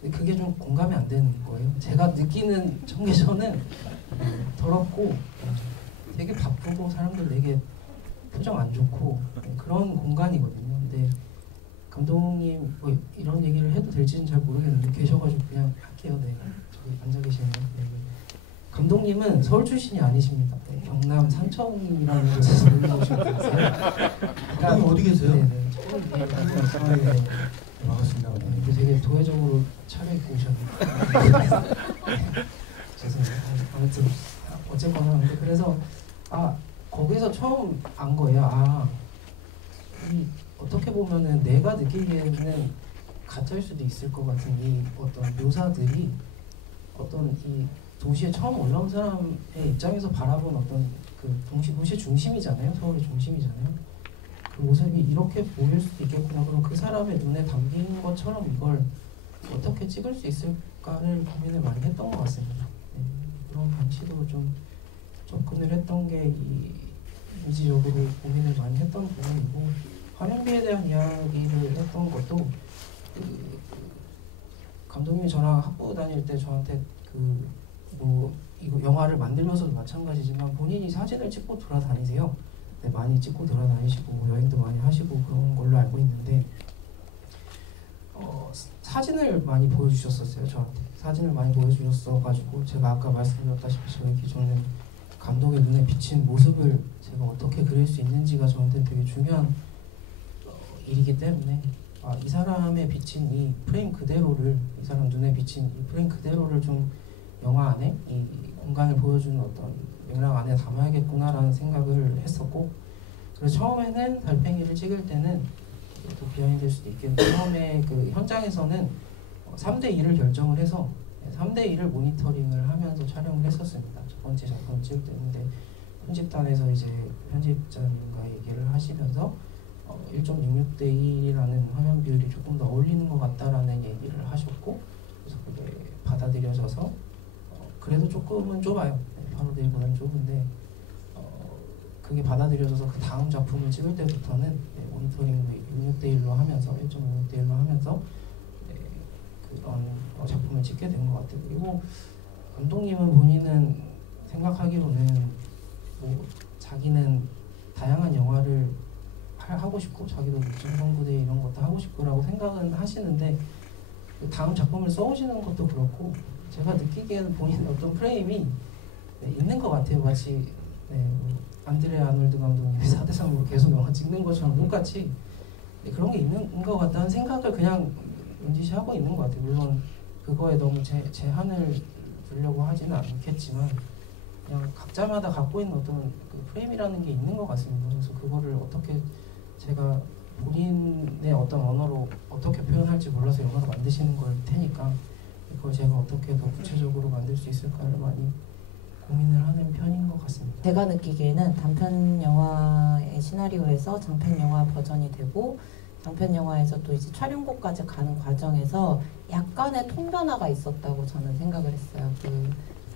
근데 그게 좀 공감이 안 되는 거예요. 제가 느끼는 청계천은 더럽고 되게 바쁘고 사람들 되게 표정 안 좋고 그런 공간이거든요. 근데 감독님 뭐 이런 얘기를 해도 될지는 잘 모르겠는데 계셔가지고 그냥 할게요. 네, 저기 앉아 계시네요. 네. 감독님은 서울 출신이 아니십니다. 네, 경남 산청이라는 곳에서 올라오신 분이세요. 감독님 어디 계세요? 네네. 네. 반갑습니다. 네, 되게 도회적으로 차려입고 오셨는데 죄송해요. 아무튼 어쨌거나 근데 그래서 거기서 처음 안 거예요. 이 어떻게 보면은 내가 느끼기에는 가짜일 수도 있을 것 같은 이 어떤 묘사들이 어떤 이 도시에 처음 올라온 사람의 입장에서 바라본 어떤 그 도시의 중심이잖아요. 서울의 중심이잖아요. 그 모습이 이렇게 보일 수도 있겠구나. 그럼 그 사람의 눈에 담긴 것처럼 이걸 어떻게 찍을 수 있을까를 고민을 많이 했던 것 같습니다. 네, 그런 방식으로 좀 접근을 했던 게 이미지적으로 고민을 많이 했던 부분이고 화면비에 대한 이야기를 했던 것도 감독님이 저랑 학부 다닐 때 저한테 이거 영화를 만들면서도 마찬가지지만 본인이 사진을 찍고 돌아다니세요. 네, 많이 찍고 돌아다니시고 여행도 많이 하시고 그런 걸로 알고 있는데 사진을 많이 보여주셨었어요. 저한테 사진을 많이 보여주셨어가지고 제가 아까 말씀드렸다시피 저희 기존은 감독의 눈에 비친 모습을 제가 어떻게 그릴 수 있는지가 저한테 되게 중요한 일이기 때문에 이 사람의 비친 이 프레임 그대로를 이 사람 눈에 비친 이 프레임 그대로를 좀 영화 안에 이 공간을 보여주는 어떤 맥락 안에 담아야겠구나라는 생각을 했었고 그래서 처음에는 달팽이를 찍을 때는 또 비하인드일 수도 있겠는데 처음에 그 현장에서는 3대2를 결정을 해서 3대2를 모니터링을 하면서 촬영을 했었습니다. 첫 번째 작품을 찍을 때인데 편집단에서 이제 편집자님과 얘기를 하시면서 1.66대 1이라는 화면 비율이 조금 더 어울리는 것 같다라는 얘기를 하셨고 그래서 그게 받아들여져서 그래도 조금은 좁아요. 바로 내보다는 좁은데 그게 받아들여져서 그 다음 작품을 찍을 때부터는 모니터링을 66대 1로 하면서 1.66대 1로 하면서 그런 작품을 찍게 된 것 같아요. 그리고 감독님은 본인은 생각하기로는 뭐 자기는 다양한 영화를 하고 싶고 자기도 육진성부대 이런 것도 하고 싶고라고 생각은 하시는데 그 다음 작품을 써오시는 것도 그렇고 제가 느끼기에는 본인의 어떤 프레임이 있는 것 같아요. 마치 안드레 아놀드 감독님이 4대3으로 계속 영화 찍는 것처럼 똑같이 그런 게 있는 것 같다는 생각을 그냥 은지시 하고 있는 것 같아요. 물론 그거에 너무 제한을 두려고 하지는 않겠지만 그냥 각자마다 갖고 있는 어떤 그 프레임이라는 게 있는 것 같습니다. 그래서 그거를 어떻게 제가 본인의 어떤 언어로 어떻게 표현할지 몰라서 영화를 만드시는 걸 테니까 그걸 제가 어떻게 더 구체적으로 만들 수 있을까를 많이 고민을 하는 편인 것 같습니다. 제가 느끼기에는 단편 영화의 시나리오에서 장편 영화 버전이 되고 장편 영화에서 또 이제 촬영국까지 가는 과정에서 약간의 톤 변화가 있었다고 저는 생각을 했어요.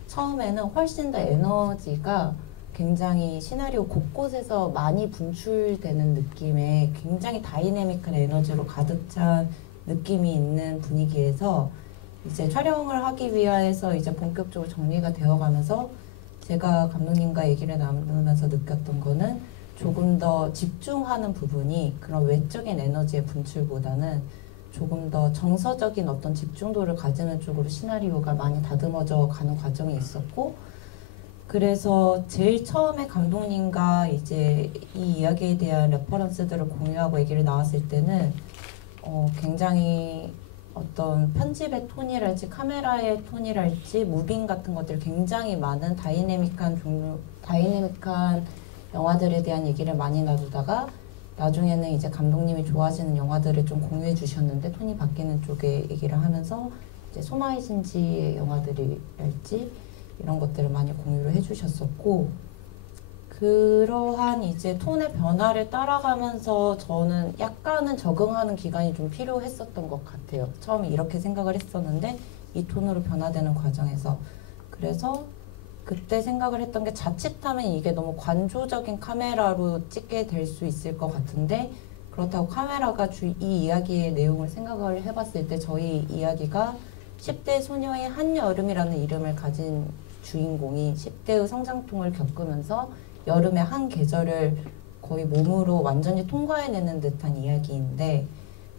처음에는 훨씬 더 에너지가 굉장히 시나리오 곳곳에서 많이 분출되는 느낌의 굉장히 다이내믹한 에너지로 가득 찬 느낌이 있는 분위기에서 이제 촬영을 하기 위해서 이제 본격적으로 정리가 되어가면서 제가 감독님과 얘기를 나누면서 느꼈던 거는 조금 더 집중하는 부분이 그런 외적인 에너지의 분출보다는 조금 더 정서적인 어떤 집중도를 가지는 쪽으로 시나리오가 많이 다듬어져 가는 과정이 있었고, 그래서 제일 처음에 감독님과 이제 이 이야기에 대한 레퍼런스들을 공유하고 얘기를 나왔을 때는 굉장히 어떤 편집의 톤이랄지 카메라의 톤이랄지 무빙 같은 것들 굉장히 많은 다이내믹한 영화들에 대한 얘기를 많이 나누다가 나중에는 이제 감독님이 좋아하시는 영화들을 좀 공유해 주셨는데 톤이 바뀌는 쪽에 얘기를 하면서 이제 소마이 신지의 영화들이랄지 이런 것들을 많이 공유를 해주셨었고, 그러한 이제 톤의 변화를 따라가면서 저는 약간은 적응하는 기간이 좀 필요했었던 것 같아요. 처음에 이렇게 생각을 했었는데 이 톤으로 변화되는 과정에서. 그래서 그때 생각을 했던 게 자칫하면 이게 너무 관조적인 카메라로 찍게 될 수 있을 것 같은데, 그렇다고 카메라가 이 이야기의 내용을 생각을 해봤을 때 저희 이야기가 10대 소녀의 한여름이라는 이름을 가진 주인공이 10대의 성장통을 겪으면서 여름의 한 계절을 거의 몸으로 완전히 통과해내는 듯한 이야기인데,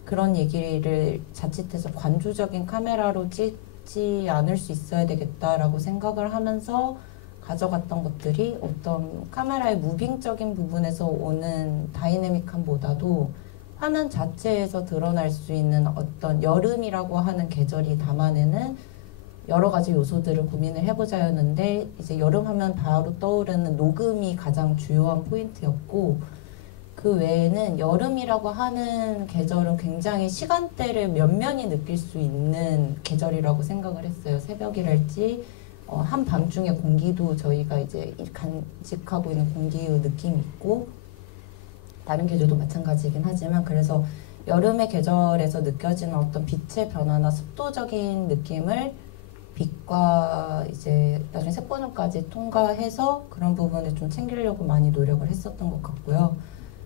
그런 얘기를 자칫해서 관조적인 카메라로 찍지 않을 수 있어야 되겠다라고 생각을 하면서 가져갔던 것들이 어떤 카메라의 무빙적인 부분에서 오는 다이내믹함보다도 화면 자체에서 드러날 수 있는 어떤 여름이라고 하는 계절이 담아내는 여러 가지 요소들을 고민을 해보자였는데, 이제 여름 하면 바로 떠오르는 녹음이 가장 주요한 포인트였고, 그 외에는 여름이라고 하는 계절은 굉장히 시간대를 면면히 느낄 수 있는 계절이라고 생각을 했어요. 새벽이랄지 한밤중의 공기도 저희가 이제 간직하고 있는 공기의 느낌이 있고, 다른 계절도 마찬가지이긴 하지만, 그래서 여름의 계절에서 느껴지는 어떤 빛의 변화나 습도적인 느낌을 빛과 이제 나중에 색보정까지 통과해서 그런 부분을 좀 챙기려고 많이 노력을 했었던 것 같고요.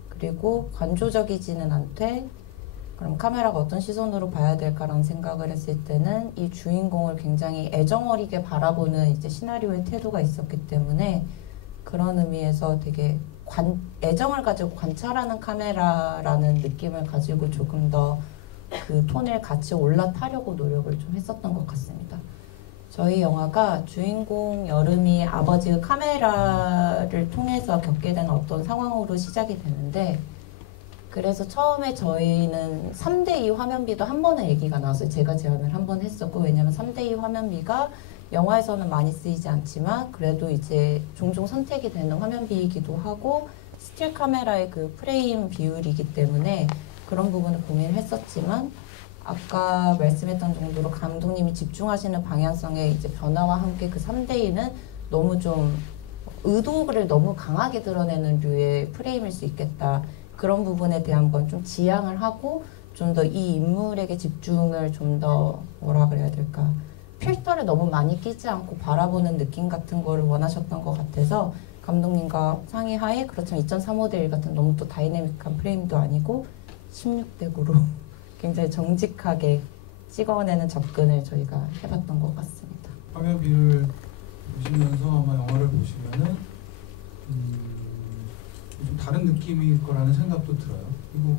그리고 관조적이지는 않되 그럼 카메라가 어떤 시선으로 봐야 될까라는 생각을 했을 때는 이 주인공을 굉장히 애정어리게 바라보는 이제 시나리오의 태도가 있었기 때문에 그런 의미에서 되게 애정을 가지고 관찰하는 카메라라는 느낌을 가지고 조금 더 그 톤을 같이 올라타려고 노력을 좀 했었던 것 같습니다. 저희 영화가 주인공 여름이 아버지의 카메라를 통해서 겪게 되는 어떤 상황으로 시작이 되는데, 그래서 처음에 저희는 3:2 화면비도 한 번의 얘기가 나와서 제가 제안을 한 번 했었고, 왜냐면 3:2 화면비가 영화에서는 많이 쓰이지 않지만 그래도 이제 종종 선택이 되는 화면비이기도 하고 스틸 카메라의 그 프레임 비율이기 때문에 그런 부분을 고민을 했었지만, 아까 말씀했던 정도로 감독님이 집중하시는 방향성의 이제 변화와 함께 그 3:2는 너무 좀 의도를 너무 강하게 드러내는 류의 프레임일 수 있겠다. 그런 부분에 대한 건 좀 지양을 하고 좀 더 이 인물에게 집중을 좀 더 뭐라 그래야 될까, 필터를 너무 많이 끼지 않고 바라보는 느낌 같은 거를 원하셨던 것 같아서 감독님과 상의하에, 그렇지만 2035:1 같은 너무 또 다이내믹한 프레임도 아니고 16:9로 굉장히 정직하게 찍어내는 접근을 저희가 해봤던 것 같습니다. 화면비를 보시면서 아마 영화를 보시면은 좀 다른 느낌일 거라는 생각도 들어요. 그리고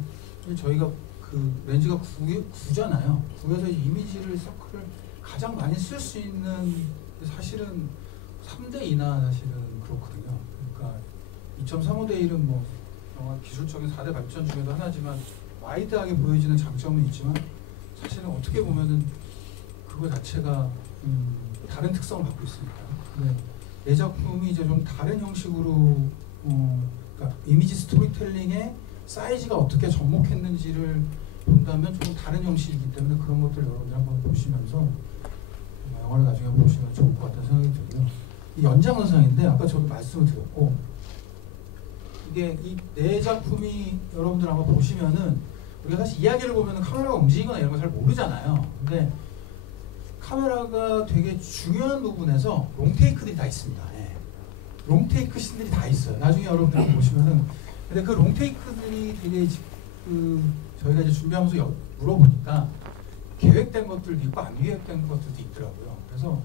저희가 그 렌즈가 9잖아요. 9에서 이미지를 서클을 가장 많이 쓸 수 있는 사실은 3:2나 사실은 그렇거든요. 그러니까 2.35:1은 뭐 영화 기술적인 4대 발전 중에도 하나지만 와이드하게 보여지는 장점은 있지만 사실은 어떻게 보면은 그거 자체가 다른 특성을 갖고 있습니다. 근데 내 작품이 이제 좀 다른 형식으로 그러니까 이미지 스토리텔링의 사이즈가 어떻게 접목했는지를 본다면 조금 다른 형식이기 때문에 그런 것들 여러분들 한번 보시면서 영화를 나중에 보시면 좋을 것 같다는 생각이 들고요. 이 연장선상인데 아까 저도 말씀을 드렸고, 이게 이 내 작품이 여러분들 아마 보시면은 우리가 사실 이야기를 보면은 카메라가 움직이거나 이런 거 잘 모르잖아요. 근데 카메라가 되게 중요한 부분에서 롱테이크들이 다 있습니다. 예. 롱테이크 씬들이 다 있어요. 나중에 여러분들 보시면은, 근데 그 롱테이크들이 되게 저희가 이제 준비하면서 물어보니까 기획된 것들도 있고 안 기획된 것들도 있더라고요. 그래서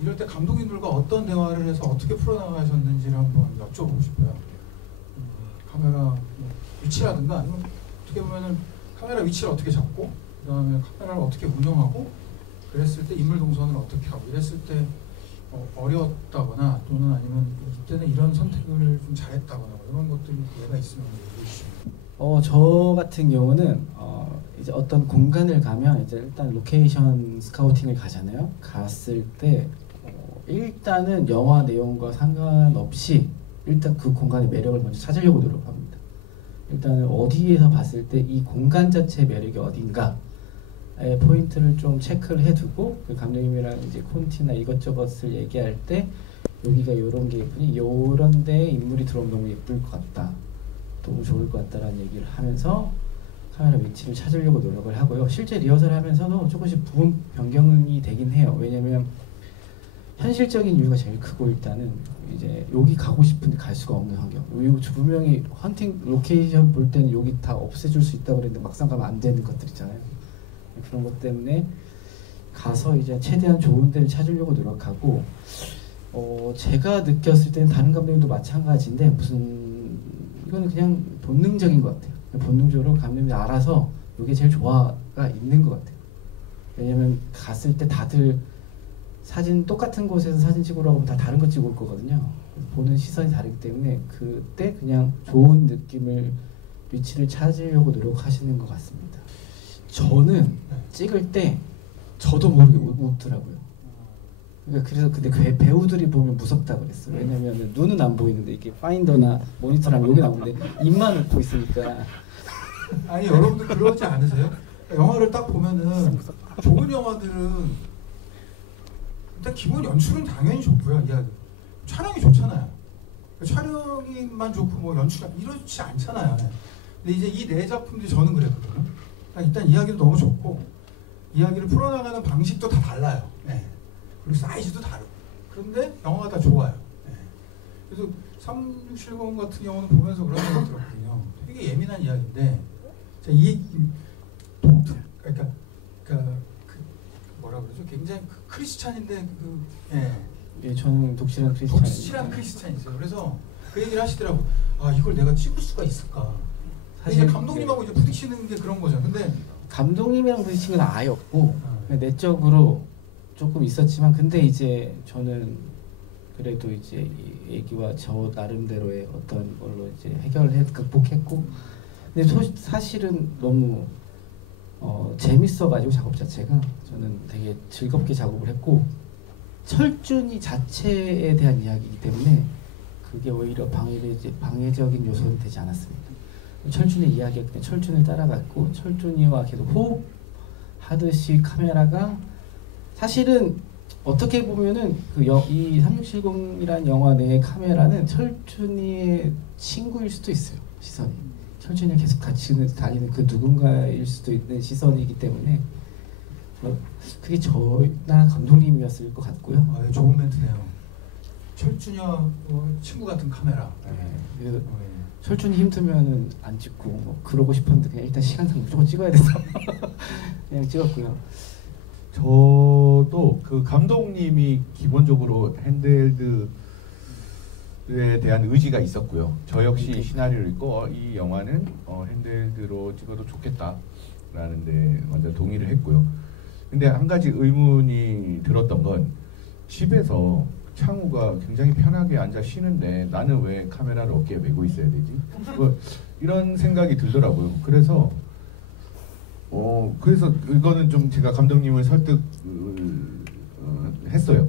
이럴 때 감독님들과 어떤 대화를 해서 어떻게 풀어나가셨는지를 한번 여쭤보고 싶어요. 카메라 뭐 위치라든가 아니면 어떻게 보면은 카메라 위치를 어떻게 잡고 그다음에 카메라를 어떻게 운영하고 그랬을 때 인물 동선을 어떻게 하고 이랬을 때 어려웠다거나 또는 아니면 이때는 이런 선택을 좀 잘했다거나 뭐 이런 것들이 예가 있으면 얘기해 주시면. 저 같은 경우는 이제 어떤 공간을 가면 이제 일단 로케이션 스카우팅을 가잖아요. 갔을 때 일단은 영화 내용과 상관없이 일단 그 공간의 매력을 먼저 찾으려고 노력합니다. 일단은 어디에서 봤을 때 이 공간 자체의 매력이 어딘가의 포인트를 좀 체크를 해두고 그 감독님이랑 이제 콘티나 이것저것을 얘기할 때 여기가 요런 게 예쁘니 요런 데 인물이 들어오면 너무 예쁠 것 같다, 너무 좋을 것 같다라는 얘기를 하면서 카메라 위치를 찾으려고 노력을 하고요. 실제 리허설 하면서도 조금씩 부분 변경이 되긴 해요. 왜냐면 현실적인 이유가 제일 크고 일단은 이제 여기 가고 싶은데 갈 수가 없는 환경. 분명히 헌팅 로케이션 볼 때는 여기 다 없애줄 수 있다고 그랬는데 막상 가면 안 되는 것들 있잖아요. 그런 것 때문에 가서 이제 최대한 좋은 데를 찾으려고 노력하고 제가 느꼈을 때는 다른 감독님도 마찬가지인데 이거는 그냥 본능적인 것 같아요. 본능적으로 감독님이 알아서 이게 제일 좋아가 있는 것 같아요. 왜냐면 갔을 때 다들 사진 똑같은 곳에서 사진 찍으라고 하면 다 다른 거 찍을 거거든요. 보는 시선이 다르기 때문에 그때 그냥 좋은 느낌을 위치를 찾으려고 노력하시는 것 같습니다. 저는 찍을 때 저도 모르게 웃더라고요. 그러니까 그래서 근데 배우들이 보면 무섭다 그랬어요. 왜냐면 눈은 안 보이는데 이게 파인더나 모니터랑 여기 나오는데 입만 웃고 있으니까. 아니 여러분들 그러지 않으세요? 영화를 딱 보면은 좋은 영화들은 일단 기본 연출은 당연히 좋고요. 이야기 촬영이 좋잖아요. 촬영이만 좋고 뭐 연출 이렇지 않잖아요. 근데 이제 이 네 작품들이 저는 그랬거든요. 일단 이야기도 너무 좋고 이야기를 풀어나가는 방식도 다 달라요. 네. 그리고 사이즈도 다르고 그런데 영화가 다 좋아요. 네. 그래서 3670 같은 경우는 보면서 그런 생각이 들었거든요. 되게 예민한 이야기인데 이 독특 그러니까 뭐라 그러죠? 굉장히 크리스찬인데 예, 저는 독실한 크리스찬이세요. 그래서 그 얘기를 하시더라고. 아 이걸 내가 찍을 수가 있을까? 사실 감독님하고 이제 부딪히는 게 그런 거죠. 근데 감독님이랑 부딪힌 건 아예 없고 내적으로 조금 있었지만 근데 이제 저는 그래도 이제 이 얘기와 저 나름대로의 어떤 걸로 이제 극복했고 근데 사실은 너무 재밌어가지고 작업 자체가 저는 되게 즐겁게 작업을 했고 철준이 자체에 대한 이야기이기 때문에 그게 오히려 방해적인 요소는 되지 않았습니다. 철준의 이야기가 그냥 철준을 따라갔고 철준이와 계속 호흡하듯이 카메라가 사실은 어떻게 보면은 이 3670이라는 영화 내의 카메라는 철준이의 친구일 수도 있어요. 시선이 철준이랑 계속 같이 다니는 그 누군가일 수도 있는 시선이기 때문에 그게 저나 감독님이었을 것 같고요. 아, 좋은 멘트네요. 철준이와 친구 같은 카메라. 그래서 철준이 힘들면은 안 찍고 뭐 그러고 싶었는데 그냥 일단 시간상 무조건 찍어야 돼서 그냥 찍었고요. 저도 그 감독님이 기본적으로 핸드헬드에 대한 의지가 있었고요. 저 역시 시나리오를 읽고 이 영화는 핸드헬드로 찍어도 좋겠다라는 데 완전 동의를 했고요. 근데 한 가지 의문이 들었던 건 집에서 창우가 굉장히 편하게 앉아 쉬는데 나는 왜 카메라를 어깨에 메고 있어야 되지? 뭐 이런 생각이 들더라고요. 그래서 이거는 좀 제가 감독님을 했어요.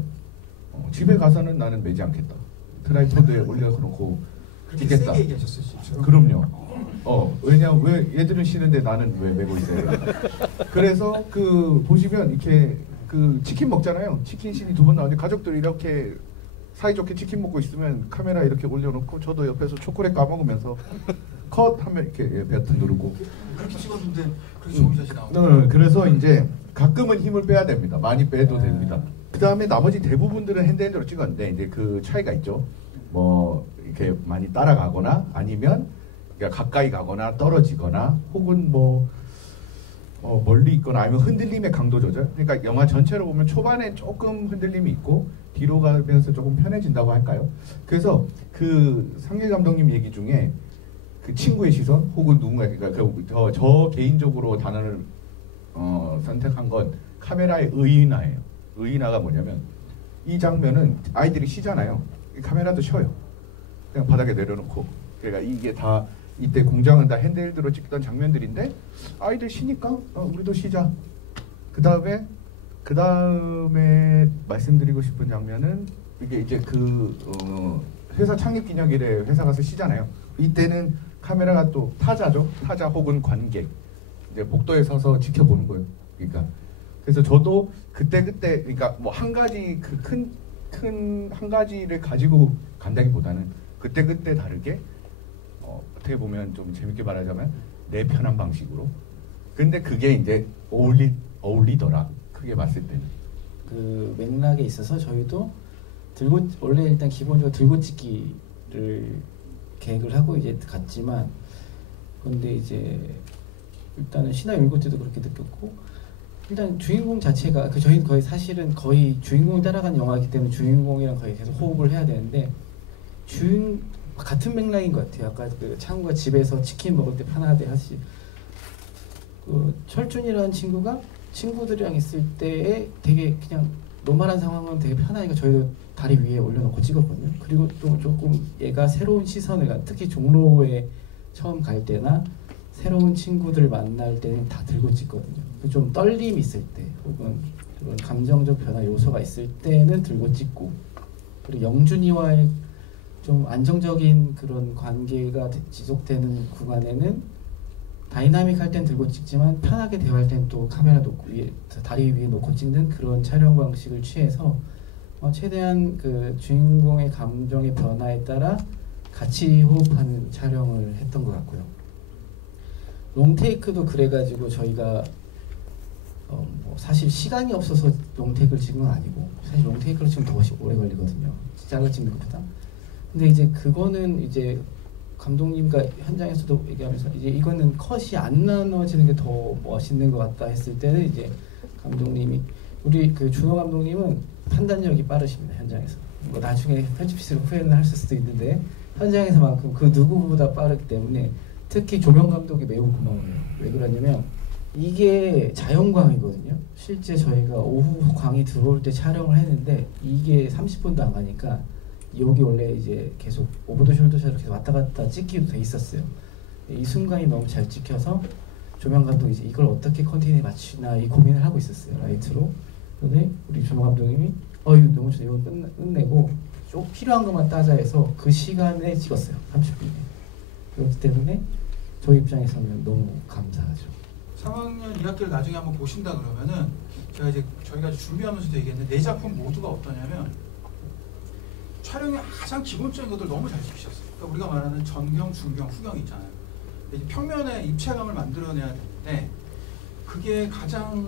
집에 가서는 나는 매지 않겠다. 트라이포드에 올려놓고 그렇게 찍겠다. 세게 얘기하셨어요, 진짜. 그럼요. 왜냐면 왜 얘들은 쉬는데 나는 왜 메고 있어야 돼? 그래서 보시면 이렇게 치킨 먹잖아요. 치킨 씬이 2번 나오는데 가족들이 이렇게 사이좋게 치킨 먹고 있으면 카메라 이렇게 올려놓고 저도 옆에서 초콜릿 까먹으면서 컷 하면 이렇게 버튼 누르고 그렇게 찍었는데 그렇게 좋은 샷이 나오고. 그래서 이제 가끔은 힘을 빼야 됩니다. 많이 빼도 됩니다. 그 다음에 나머지 대부분들은 핸드헬드로 찍었는데 이제 그 차이가 있죠. 뭐 이렇게 많이 따라가거나 아니면 그러니까 가까이 가거나 떨어지거나 혹은 뭐 멀리 있거나 아니면 흔들림의 강도 조절. 그러니까 영화 전체로 보면 초반에 조금 흔들림이 있고 뒤로 가면서 조금 편해진다고 할까요? 그래서 그 상길 감독님 얘기 중에 그 친구의 시선 혹은 누군가 그러니까 저 개인적으로 단어를 선택한 건 카메라의 의인화예요. 의인화가 뭐냐면 이 장면은 아이들이 쉬잖아요. 카메라도 쉬어요. 그냥 바닥에 내려놓고. 그러니까 이게 다 이때 공장은 다 핸드헬드로 찍던 장면들인데 아이들 쉬니까 우리도 쉬자. 그 다음에 말씀드리고 싶은 장면은 이게 이제 회사 창립 기념일에 회사 가서 쉬잖아요. 이때는 카메라가 또 타자죠. 타자 혹은 관객. 이제 복도에 서서 지켜보는 거예요. 그러니까 그래서 저도 그때 그러니까 뭐 한 가지 그 큰 한 가지를 가지고 간다기보다는 그때 다르게 어떻게 보면 좀 재밌게 말하자면 내 편한 방식으로. 근데 그게 이제 어울리더라. 크게 봤을 때는. 그 맥락에 있어서 저희도 원래 일단 기본적으로 들고 찍기를 계획을 하고 이제 갔지만, 근데 이제 일단은 신화 읽을 때도 그렇게 느꼈고, 일단 주인공 자체가 저희는 거의 사실은 거의 주인공을 따라간 영화이기 때문에 주인공이랑 거의 계속 호흡을 해야 되는데 같은 맥락인 것 같아요. 아까 그 창우가 집에서 치킨 먹을 때 편하대 하시. 그 철준이라는 친구가 친구들이랑 있을 때에 되게 그냥 노멀한 상황은 되게 편하니까 저희도 다리 위에 올려놓고 찍었거든요. 그리고 또 조금 얘가 새로운 시선을, 특히 종로에 처음 갈 때나 새로운 친구들 만날 때는 다 들고 찍거든요. 좀 떨림이 있을 때 혹은 그런 감정적 변화 요소가 있을 때는 들고 찍고, 그리고 영준이와의 좀 안정적인 그런 관계가 지속되는 구간에는 다이나믹할 땐 들고 찍지만 편하게 대화할 땐 또 카메라 놓고 다리 위에 놓고 찍는 그런 촬영 방식을 취해서 최대한 그 주인공의 감정의 변화에 따라 같이 호흡하는 촬영을 했던 것 같고요. 롱테이크도 그래가지고 저희가 뭐 사실 시간이 없어서 롱테이크를 찍은 건 아니고, 사실 롱테이크로 찍으면 더 오래 걸리거든요. 잘라 찍는 것보다. 근데 이제 그거는 이제 감독님과 현장에서도 얘기하면서 이제 이거는 컷이 안 나눠지는 게 더 멋있는 것 같다 했을 때는 이제 감독님이, 우리 그 준호 감독님은 판단력이 빠르십니다. 현장에서. 뭐 나중에 편집실로 후회는 할 수도 있는데 현장에서만큼 그 누구보다 빠르기 때문에 특히 조명 감독이 매우 고마워요. 왜 그러냐면 이게 자연광이거든요. 실제 저희가 오후 광이 들어올 때 촬영을 했는데 이게 30분도 안 가니까 여기 원래 이제 계속 오버더 숄더샷으로 계속 왔다 갔다 찍기도 돼 있었어요. 이 순간이 너무 잘 찍혀서 조명 감독이 이제 이걸 어떻게 컨테이너에 맞추나 이 고민을 하고 있었어요. 라이트로. 근데 우리 조명 감독님이 이거 너무 좋다. 이거 끝내고 좀 필요한 것만 따자 해서 그 시간에 찍었어요. 30분에. 그렇기 때문에 저희 입장에서는 너무 감사하죠. 3학년 2학기를 나중에 한번 보신다 그러면은 저희가 준비하면서도 얘기했는데 네 작품 모두가 어떠냐면 촬영의 가장 기본적인 것들 너무 잘 지키셨어요. 그러니까 우리가 말하는 전경, 중경, 후경 있잖아요. 이제 평면의 입체감을 만들어내야 되는데 그게 가장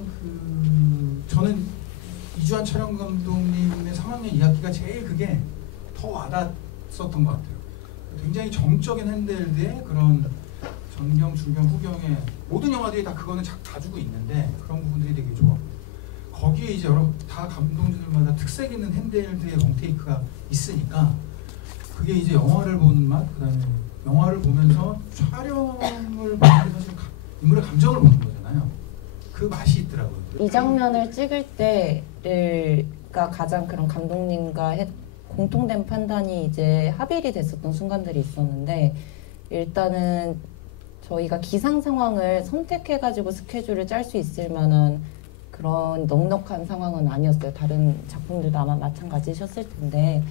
저는 이주환 촬영 감독님의 3학년 2학기가 제일 그게 더 와닿았었던 것 같아요. 굉장히 정적인 핸들드의 그런 전경, 중경, 후경의 모든 영화들이 다 그거는 가지고 있는데 그런 부분들이 되게 좋아. 거기에 이제 다 감독님들마다 특색 있는 핸들드의 롱테이크가 있으니까 그게 이제 영화를 보는 맛, 그다음에 영화를 보면서 촬영을 보는 게 사실 인물의 감정을 보는 거잖아요. 그 맛이 있더라고요. 이 장면을 찍을 때가 가장 그런 감독님과 공통된 판단이 이제 합일이 됐었던 순간들이 있었는데, 일단은 저희가 기상 상황을 선택해가지고 스케줄을 짤 수 있을 만한 그런 넉넉한 상황은 아니었어요. 다른 작품들도 아마 마찬가지셨을 텐데,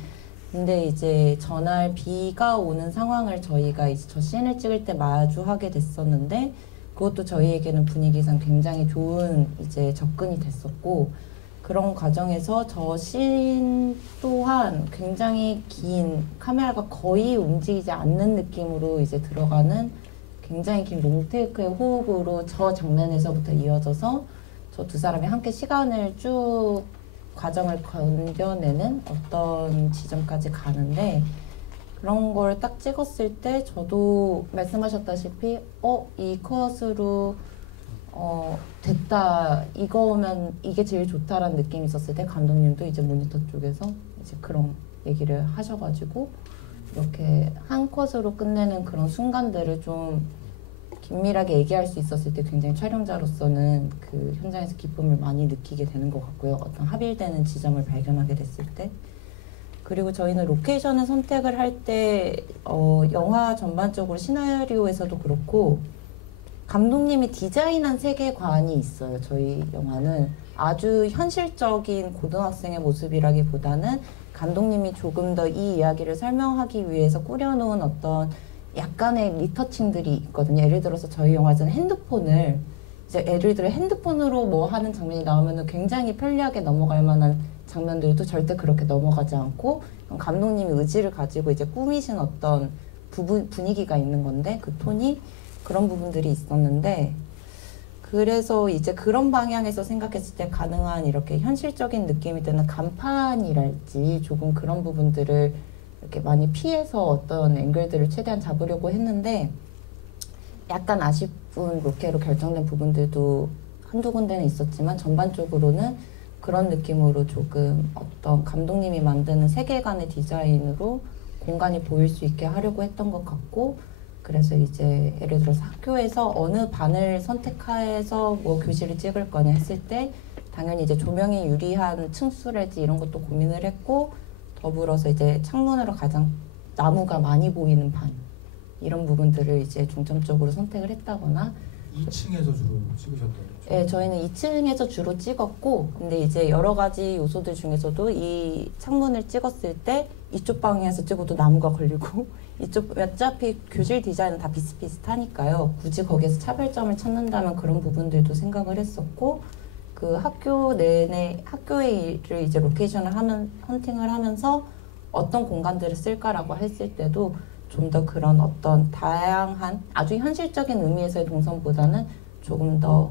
근데 이제 전날 비가 오는 상황을 저희가 이제 저 씬을 찍을 때 마주하게 됐었는데, 그것도 저희에게는 분위기상 굉장히 좋은 이제 접근이 됐었고, 그런 과정에서 저 씬 또한 굉장히 긴, 카메라가 거의 움직이지 않는 느낌으로 이제 들어가는 굉장히 긴 롱테이크의 호흡으로 저 장면에서부터 이어져서 저 두 사람이 함께 시간을 쭉 과정을 견뎌내는 어떤 지점까지 가는데, 그런 걸 딱 찍었을 때 저도 말씀하셨다시피 이 컷으로 됐다, 이거면 이게 제일 좋다라는 느낌이 있었을 때 감독님도 이제 모니터 쪽에서 이제 그런 얘기를 하셔가지고 이렇게 한 컷으로 끝내는 그런 순간들을 좀 긴밀하게 얘기할 수 있었을 때 굉장히 촬영자로서는 그 현장에서 기쁨을 많이 느끼게 되는 것 같고요. 어떤 합일되는 지점을 발견하게 됐을 때. 그리고 저희는 로케이션을 선택을 할 때 영화 전반적으로 시나리오에서도 그렇고 감독님이 디자인한 세계관이 있어요. 저희 영화는 아주 현실적인 고등학생의 모습이라기보다는 감독님이 조금 더 이 이야기를 설명하기 위해서 꾸려놓은 어떤 약간의 리터칭들이 있거든요. 예를 들어서 저희 영화에서는 핸드폰을 이제 예를 들어 핸드폰으로 뭐 하는 장면이 나오면은 굉장히 편리하게 넘어갈 만한 장면들도 절대 그렇게 넘어가지 않고 감독님이 의지를 가지고 이제 꾸미신 어떤 분위기가 있는 건데 그 톤이 그런 부분들이 있었는데 그래서 이제 그런 방향에서 생각했을 때 가능한 이렇게 현실적인 느낌이 드는 간판이랄지 조금 그런 부분들을 이렇게 많이 피해서 어떤 앵글들을 최대한 잡으려고 했는데 약간 아쉬운 로케로 결정된 부분들도 한두 군데는 있었지만 전반적으로는 그런 느낌으로 조금 어떤 감독님이 만드는 세계관의 디자인으로 공간이 보일 수 있게 하려고 했던 것 같고 그래서 이제 예를 들어서 학교에서 어느 반을 선택해서 뭐 교실을 찍을 거냐 했을 때 당연히 이제 조명이 유리한 층수랄지 이런 것도 고민을 했고 더불어서 이제 창문으로 가장 나무가 많이 보이는 반 이런 부분들을 이제 중점적으로 선택을 했다거나 2층에서 주로 찍으셨다고. 네, 저희는 2층에서 주로 찍었고 근데 이제 여러 가지 요소들 중에서도 이 창문을 찍었을 때 이쪽 방향에서 찍어도 나무가 걸리고 이쪽 어차피 교실 디자인은 다 비슷비슷하니까요. 굳이 거기에서 차별점을 찾는다면 그런 부분들도 생각을 했었고 그 학교 내내 학교의 일을 이제 로케이션을 하면 헌팅을 하면서 어떤 공간들을 쓸까라고 했을 때도 좀 더 그런 어떤 다양한 아주 현실적인 의미에서의 동선보다는 조금 더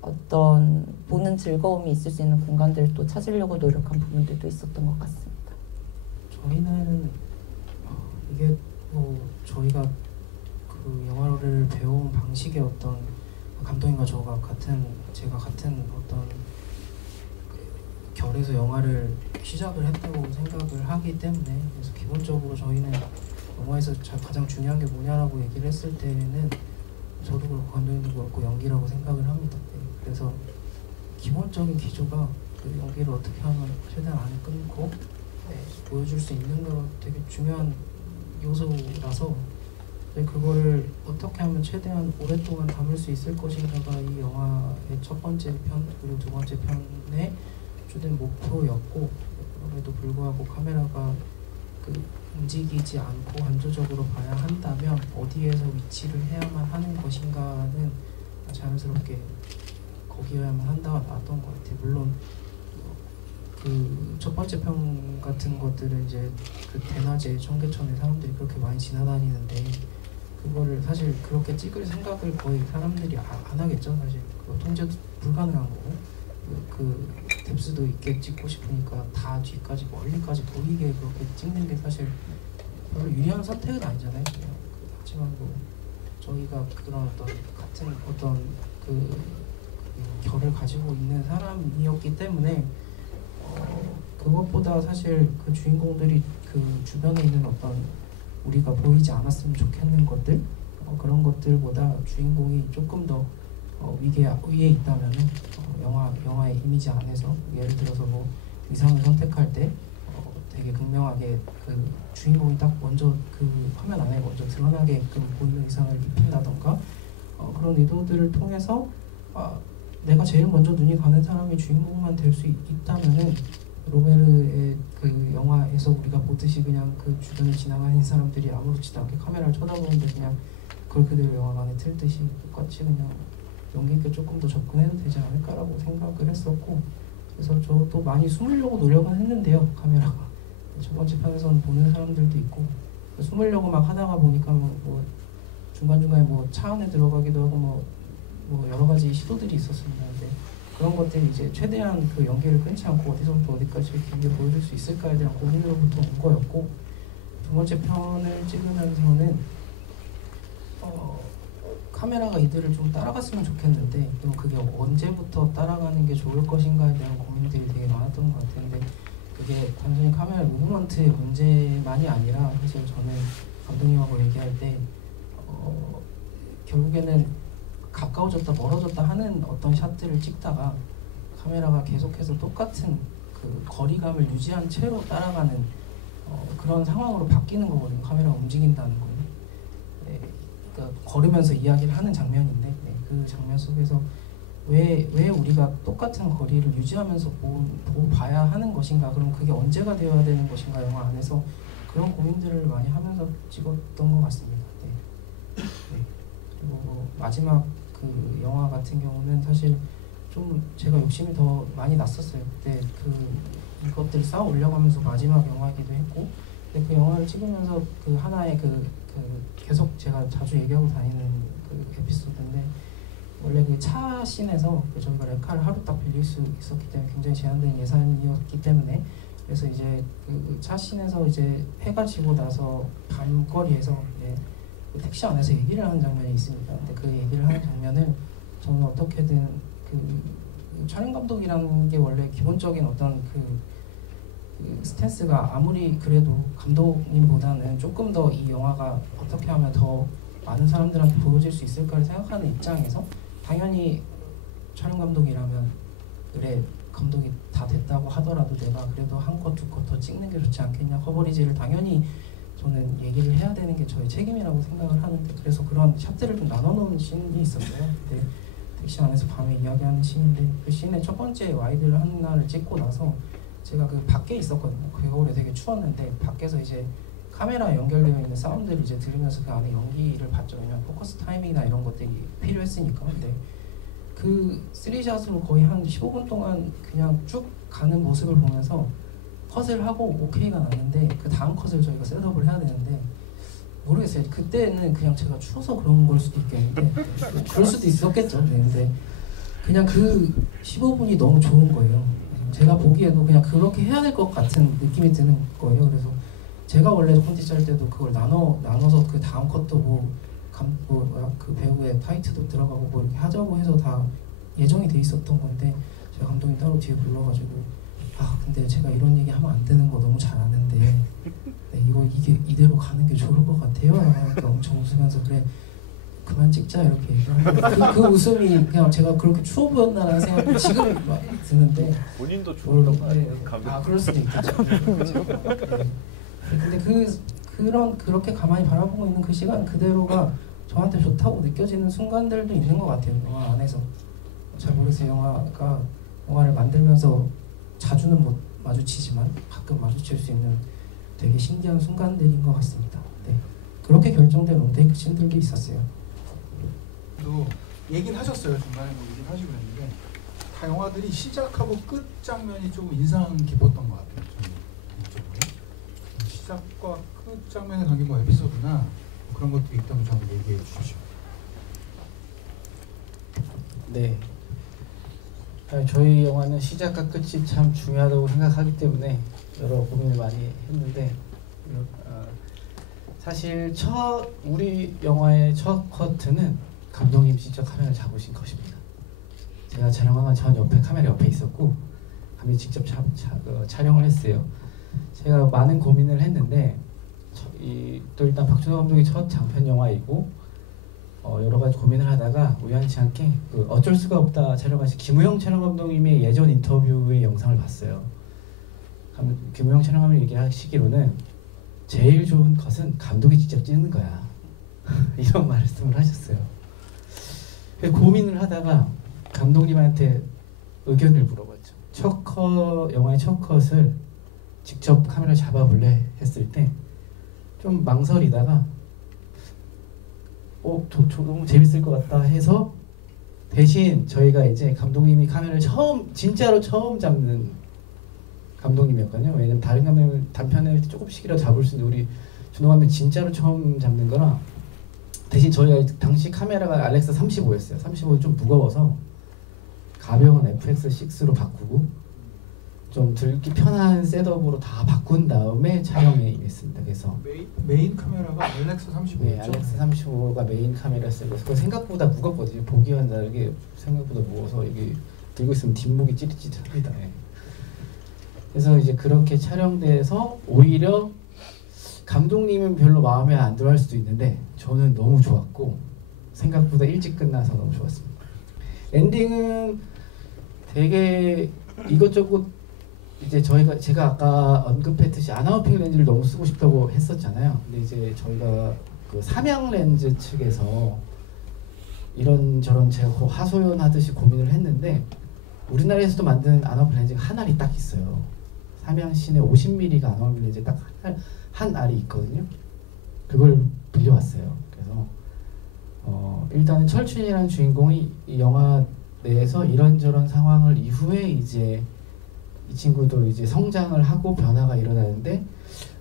어떤 보는 즐거움이 있을 수 있는 공간들을 또 찾으려고 노력한 부분들도 있었던 것 같습니다. 저희는 이게 뭐 저희가 그 영화를 배운 방식의 어떤 감독님과 제가 같은 어떤 결에서 영화를 시작을 했다고 생각을 하기 때문에 그래서 기본적으로 저희는 영화에서 가장 중요한 게 뭐냐라고 얘기를 했을 때는 저도 그렇고 감독님도 그렇고 연기라고 생각을 합니다. 그래서 기본적인 기조가 그 연기를 어떻게 하면 최대한 안 끊고 보여줄 수 있는 거 되게 중요한 요소라서 그거를 어떻게 하면 최대한 오랫동안 담을 수 있을 것인가가 이 영화의 첫 번째 편 그리고 두 번째 편의 주된 목표였고 그럼에도 불구하고 카메라가 그 움직이지 않고 한조적으로 봐야 한다면 어디에서 위치를 해야만 하는 것인가는 자연스럽게 거기여야만 한다가 나왔던 것 같아요. 물론 그 첫 번째 편 같은 것들은 이제 그 대낮에 청계천에 사람들이 그렇게 많이 지나다니는데 그거를 사실 그렇게 찍을 생각을 거의 사람들이 안 하겠죠. 사실 그거 통제도 불가능한 거고 그 뎁스도 있게 찍고 싶으니까 다 뒤까지 멀리까지 보이게 그렇게 찍는 게 사실 별로 유리한 선택은 아니잖아요. 하지만 뭐 저희가 그런 어떤 같은 어떤 그 결을 가지고 있는 사람이었기 때문에 그것보다 사실 그 주인공들이 그 주변에 있는 어떤 우리가 보이지 않았으면 좋겠는 것들 그런 것들보다 주인공이 조금 더 위에 있다면은 영화의 이미지 안에서 예를 들어서 뭐 의상을 선택할 때 되게 극명하게 그 주인공이 딱 먼저 그 화면 안에 먼저 드러나게끔 보이는 의상을 입힌다던가 그런 의도들을 통해서 내가 제일 먼저 눈이 가는 사람이 주인공만 될 수 있다면은 로메르의 그 영화에서 우리가 보듯이 그냥 그 주변을 지나가는 사람들이 아무렇지도 않게 카메라를 쳐다보는데 그냥 그걸 그대로 영화관에 틀듯이 똑같이 그냥 연기 있게 조금 더 접근해도 되지 않을까라고 생각을 했었고 그래서 저도 많이 숨으려고 노력은 했는데요. 카메라가 첫 번째 편에서는 보는 사람들도 있고 숨으려고 막 하다가 보니까 뭐 중간중간에 뭐 차 안에 들어가기도 하고 뭐 여러 가지 시도들이 있었습니다. 근데 그런 것들이 이제 최대한 그 연기를 끊지 않고 어디서부터 어디까지 길게 보여줄 수 있을까에 대한 고민으로부터 온 거였고 두 번째 편을 찍으면서는 카메라가 이들을 좀 따라갔으면 좋겠는데 또 그게 언제부터 따라가는 게 좋을 것인가에 대한 고민들이 되게 많았던 것 같은데 그게 단순히 카메라 무브먼트의 문제만이 아니라 사실 저는 감독님하고 얘기할 때 결국에는 가까워졌다 멀어졌다 하는 어떤 샷들을 찍다가 카메라가 계속해서 똑같은 그 거리감을 유지한 채로 따라가는 그런 상황으로 바뀌는 거거든요. 카메라가 움직인다는 거는. 네, 그러니까 걸으면서 이야기를 하는 장면인데 네, 그 장면 속에서 왜 우리가 똑같은 거리를 유지하면서 보고 봐야 하는 것인가, 그럼 그게 언제가 되어야 되는 것인가, 영화 안에서 그런 고민들을 많이 하면서 찍었던 것 같습니다. 네. 네. 그리고 뭐 마지막 그 영화 같은 경우는 사실 좀 제가 욕심이 더 많이 났었어요. 그때 이것들을 쌓아 올려가면서 마지막 영화이기도 했고, 근데 그 영화를 찍으면서 그 하나의 계속 제가 자주 얘기하고 다니는 그 에피소드인데, 원래 그 차 씬에서 저희가 레카를 하루 딱 빌릴 수 있었기 때문에 굉장히 제한된 예산이었기 때문에, 그래서 이제 그 차 씬에서 이제 해가 지고 나서 밤거리에서 그 택시 안에서 얘기를 하는 장면이 있습니다. 근데 그 얘기를 하는 장면을 저는 어떻게든 그 촬영 감독이라는 게 원래 기본적인 어떤 그 스탠스가 아무리 그래도 감독님보다는 조금 더 이 영화가 어떻게 하면 더 많은 사람들한테 보여질 수 있을까를 생각하는 입장에서 당연히 촬영 감독이라면 그래 감독이 다 됐다고 하더라도 내가 그래도 한 컷 두 컷 더 찍는 게 좋지 않겠냐, 커버리지를 당연히 저는 얘기를 해야 되는 게 저의 책임이라고 생각을 하는데, 그래서 그런 샷들을 좀 나눠놓은 씬이 있었어요. 근데 택시 안에서 밤에 이야기하는 씬인데, 그 씬의 첫 번째 와이드를 하나를 찍고 나서 제가 그 밖에 있었거든요. 그 겨울에 되게 추웠는데 밖에서 이제 카메라 연결되어 있는 사운드를 이제 들으면서 그 안에 연기를 봤죠. 왜냐면 포커스 타이밍이나 이런 것들이 필요했으니까. 근데 그 3샷으로 거의 한 15분 동안 그냥 쭉 가는 모습을 보면서 컷을 하고 오케이가 났는데, 그 다음 컷을 저희가 셋업을 해야 되는데 모르겠어요. 그때는 그냥 제가 추워서 그런 걸 수도 있겠는데 그럴 수도 있었겠죠. 근데 그냥 그 15분이 너무 좋은 거예요. 제가 보기에도 그냥 그렇게 해야 될 것 같은 느낌이 드는 거예요. 그래서 제가 원래 콘티 짤 때도 그걸 나눠서 그 다음 컷도 그 배우의 타이트도 들어가고 뭐 이렇게 하자고 해서 다 예정이 돼 있었던 건데, 제가 감독님 따로 뒤에 불러가지고 근데 제가 이런 얘기 하면 안 되는 거 너무 잘 아는데 네, 이게 이대로 가는 게 좋을 것 같아요. 그러니까 엄청 웃으면서 그래 그만 찍자 이렇게 얘기하는데 그 웃음이 그냥 제가 그렇게 추워 보였나라는 생각이 지금 막 드는데, 본인도 추웠던 거 아니에요? 그럴 수도 있겠죠. 네. 근데 그렇게 가만히 바라보고 있는 그 시간 그대로가 저한테 좋다고 느껴지는 순간들도 있는 것 같아요. 영화 안에서 잘 모르겠어요. 영화를 만들면서 자주는 못 마주치지만 가끔 마주칠 수 있는 되게 신기한 순간들인 것 같습니다. 네. 그렇게 결정된 롱테이크 씬들도 있었어요. 또 얘기를 하셨어요. 중간에 뭐 얘기를 하시고 했는데 다 영화들이 시작하고 끝 장면이 조금 인상 깊었던 것 같아요. 저는 개인적으로. 시작과 끝 장면에 담긴 뭐 에피소드나 그런 것도 있다면 좀 얘기해 주시죠. 네. 저희 영화는 시작과 끝이 참 중요하다고 생각하기 때문에 여러 고민을 많이 했는데, 사실 우리 영화의 첫 커트는 감독님 직접 카메라를 잡으신 컷입니다. 제가 촬영하면 전 옆에 카메라 옆에 있었고 감독님 직접 촬영을 했어요. 제가 많은 고민을 했는데 또 일단 박준호 감독의 첫 장편 영화이고 여러 가지 고민을 하다가 우연치 않게 어쩔 수가 없다 촬영하신 김우영 촬영 감독님의 예전 인터뷰의 영상을 봤어요. 김우영 촬영 감독님 얘기하시기로는 제일 좋은 컷은 감독이 직접 찍는 거야. 이런 말씀을 하셨어요. 고민을 하다가 감독님한테 의견을 물어봤죠. 영화의 첫 컷을 직접 카메라 잡아볼래 했을 때 좀 망설이다가 너무 재밌을 것 같다 해서, 대신 저희가 이제 감독님이 카메라를 진짜로 처음 잡는 감독님이었거든요. 왜냐면 다른 감독님은 단편을 조금씩이라도 잡을 수 있는데 우리 준호 감독님 진짜로 처음 잡는 거라, 대신 저희가 당시 카메라가 알렉사 35였어요. 35는 좀 무거워서 가벼운 FX6로 바꾸고 좀 들기 편한 셋업으로 다 바꾼 다음에 촬영에 임했습니다. 그래서 메인 카메라가 알렉스 35였죠? 네, 알렉스 35가 메인 카메라였어요. 그거 생각보다 무겁거든요. 보기와는 다르게 생각보다 무거워서 이게 들고 있으면 뒷목이 찌릿찌릿합니다. 예. 그래서 이제 그렇게 촬영돼서 오히려 감독님은 별로 마음에 안 들어 할 수도 있는데 저는 너무 좋았고 생각보다 일찍 끝나서 너무 좋았습니다. 엔딩은 되게 이것저것 이제 제가 아까 언급했듯이 아나우핑 렌즈를 너무 쓰고 싶다고 했었잖아요. 근데 이제 저희가 그 삼양 렌즈 측에서 이런저런 제가 하소연하듯이 고민을 했는데 우리나라에서도 만든 아나우핑 렌즈가 한 알이 딱 있어요. 삼양 시내 50mm가 아나우핑 렌즈 딱 한 알이 있거든요. 그걸 빌려왔어요. 그래서 일단은 철춘이라는 주인공이 이 영화 내에서 이런저런 상황을 이후에 이제 이 친구도 이제 성장을 하고 변화가 일어나는데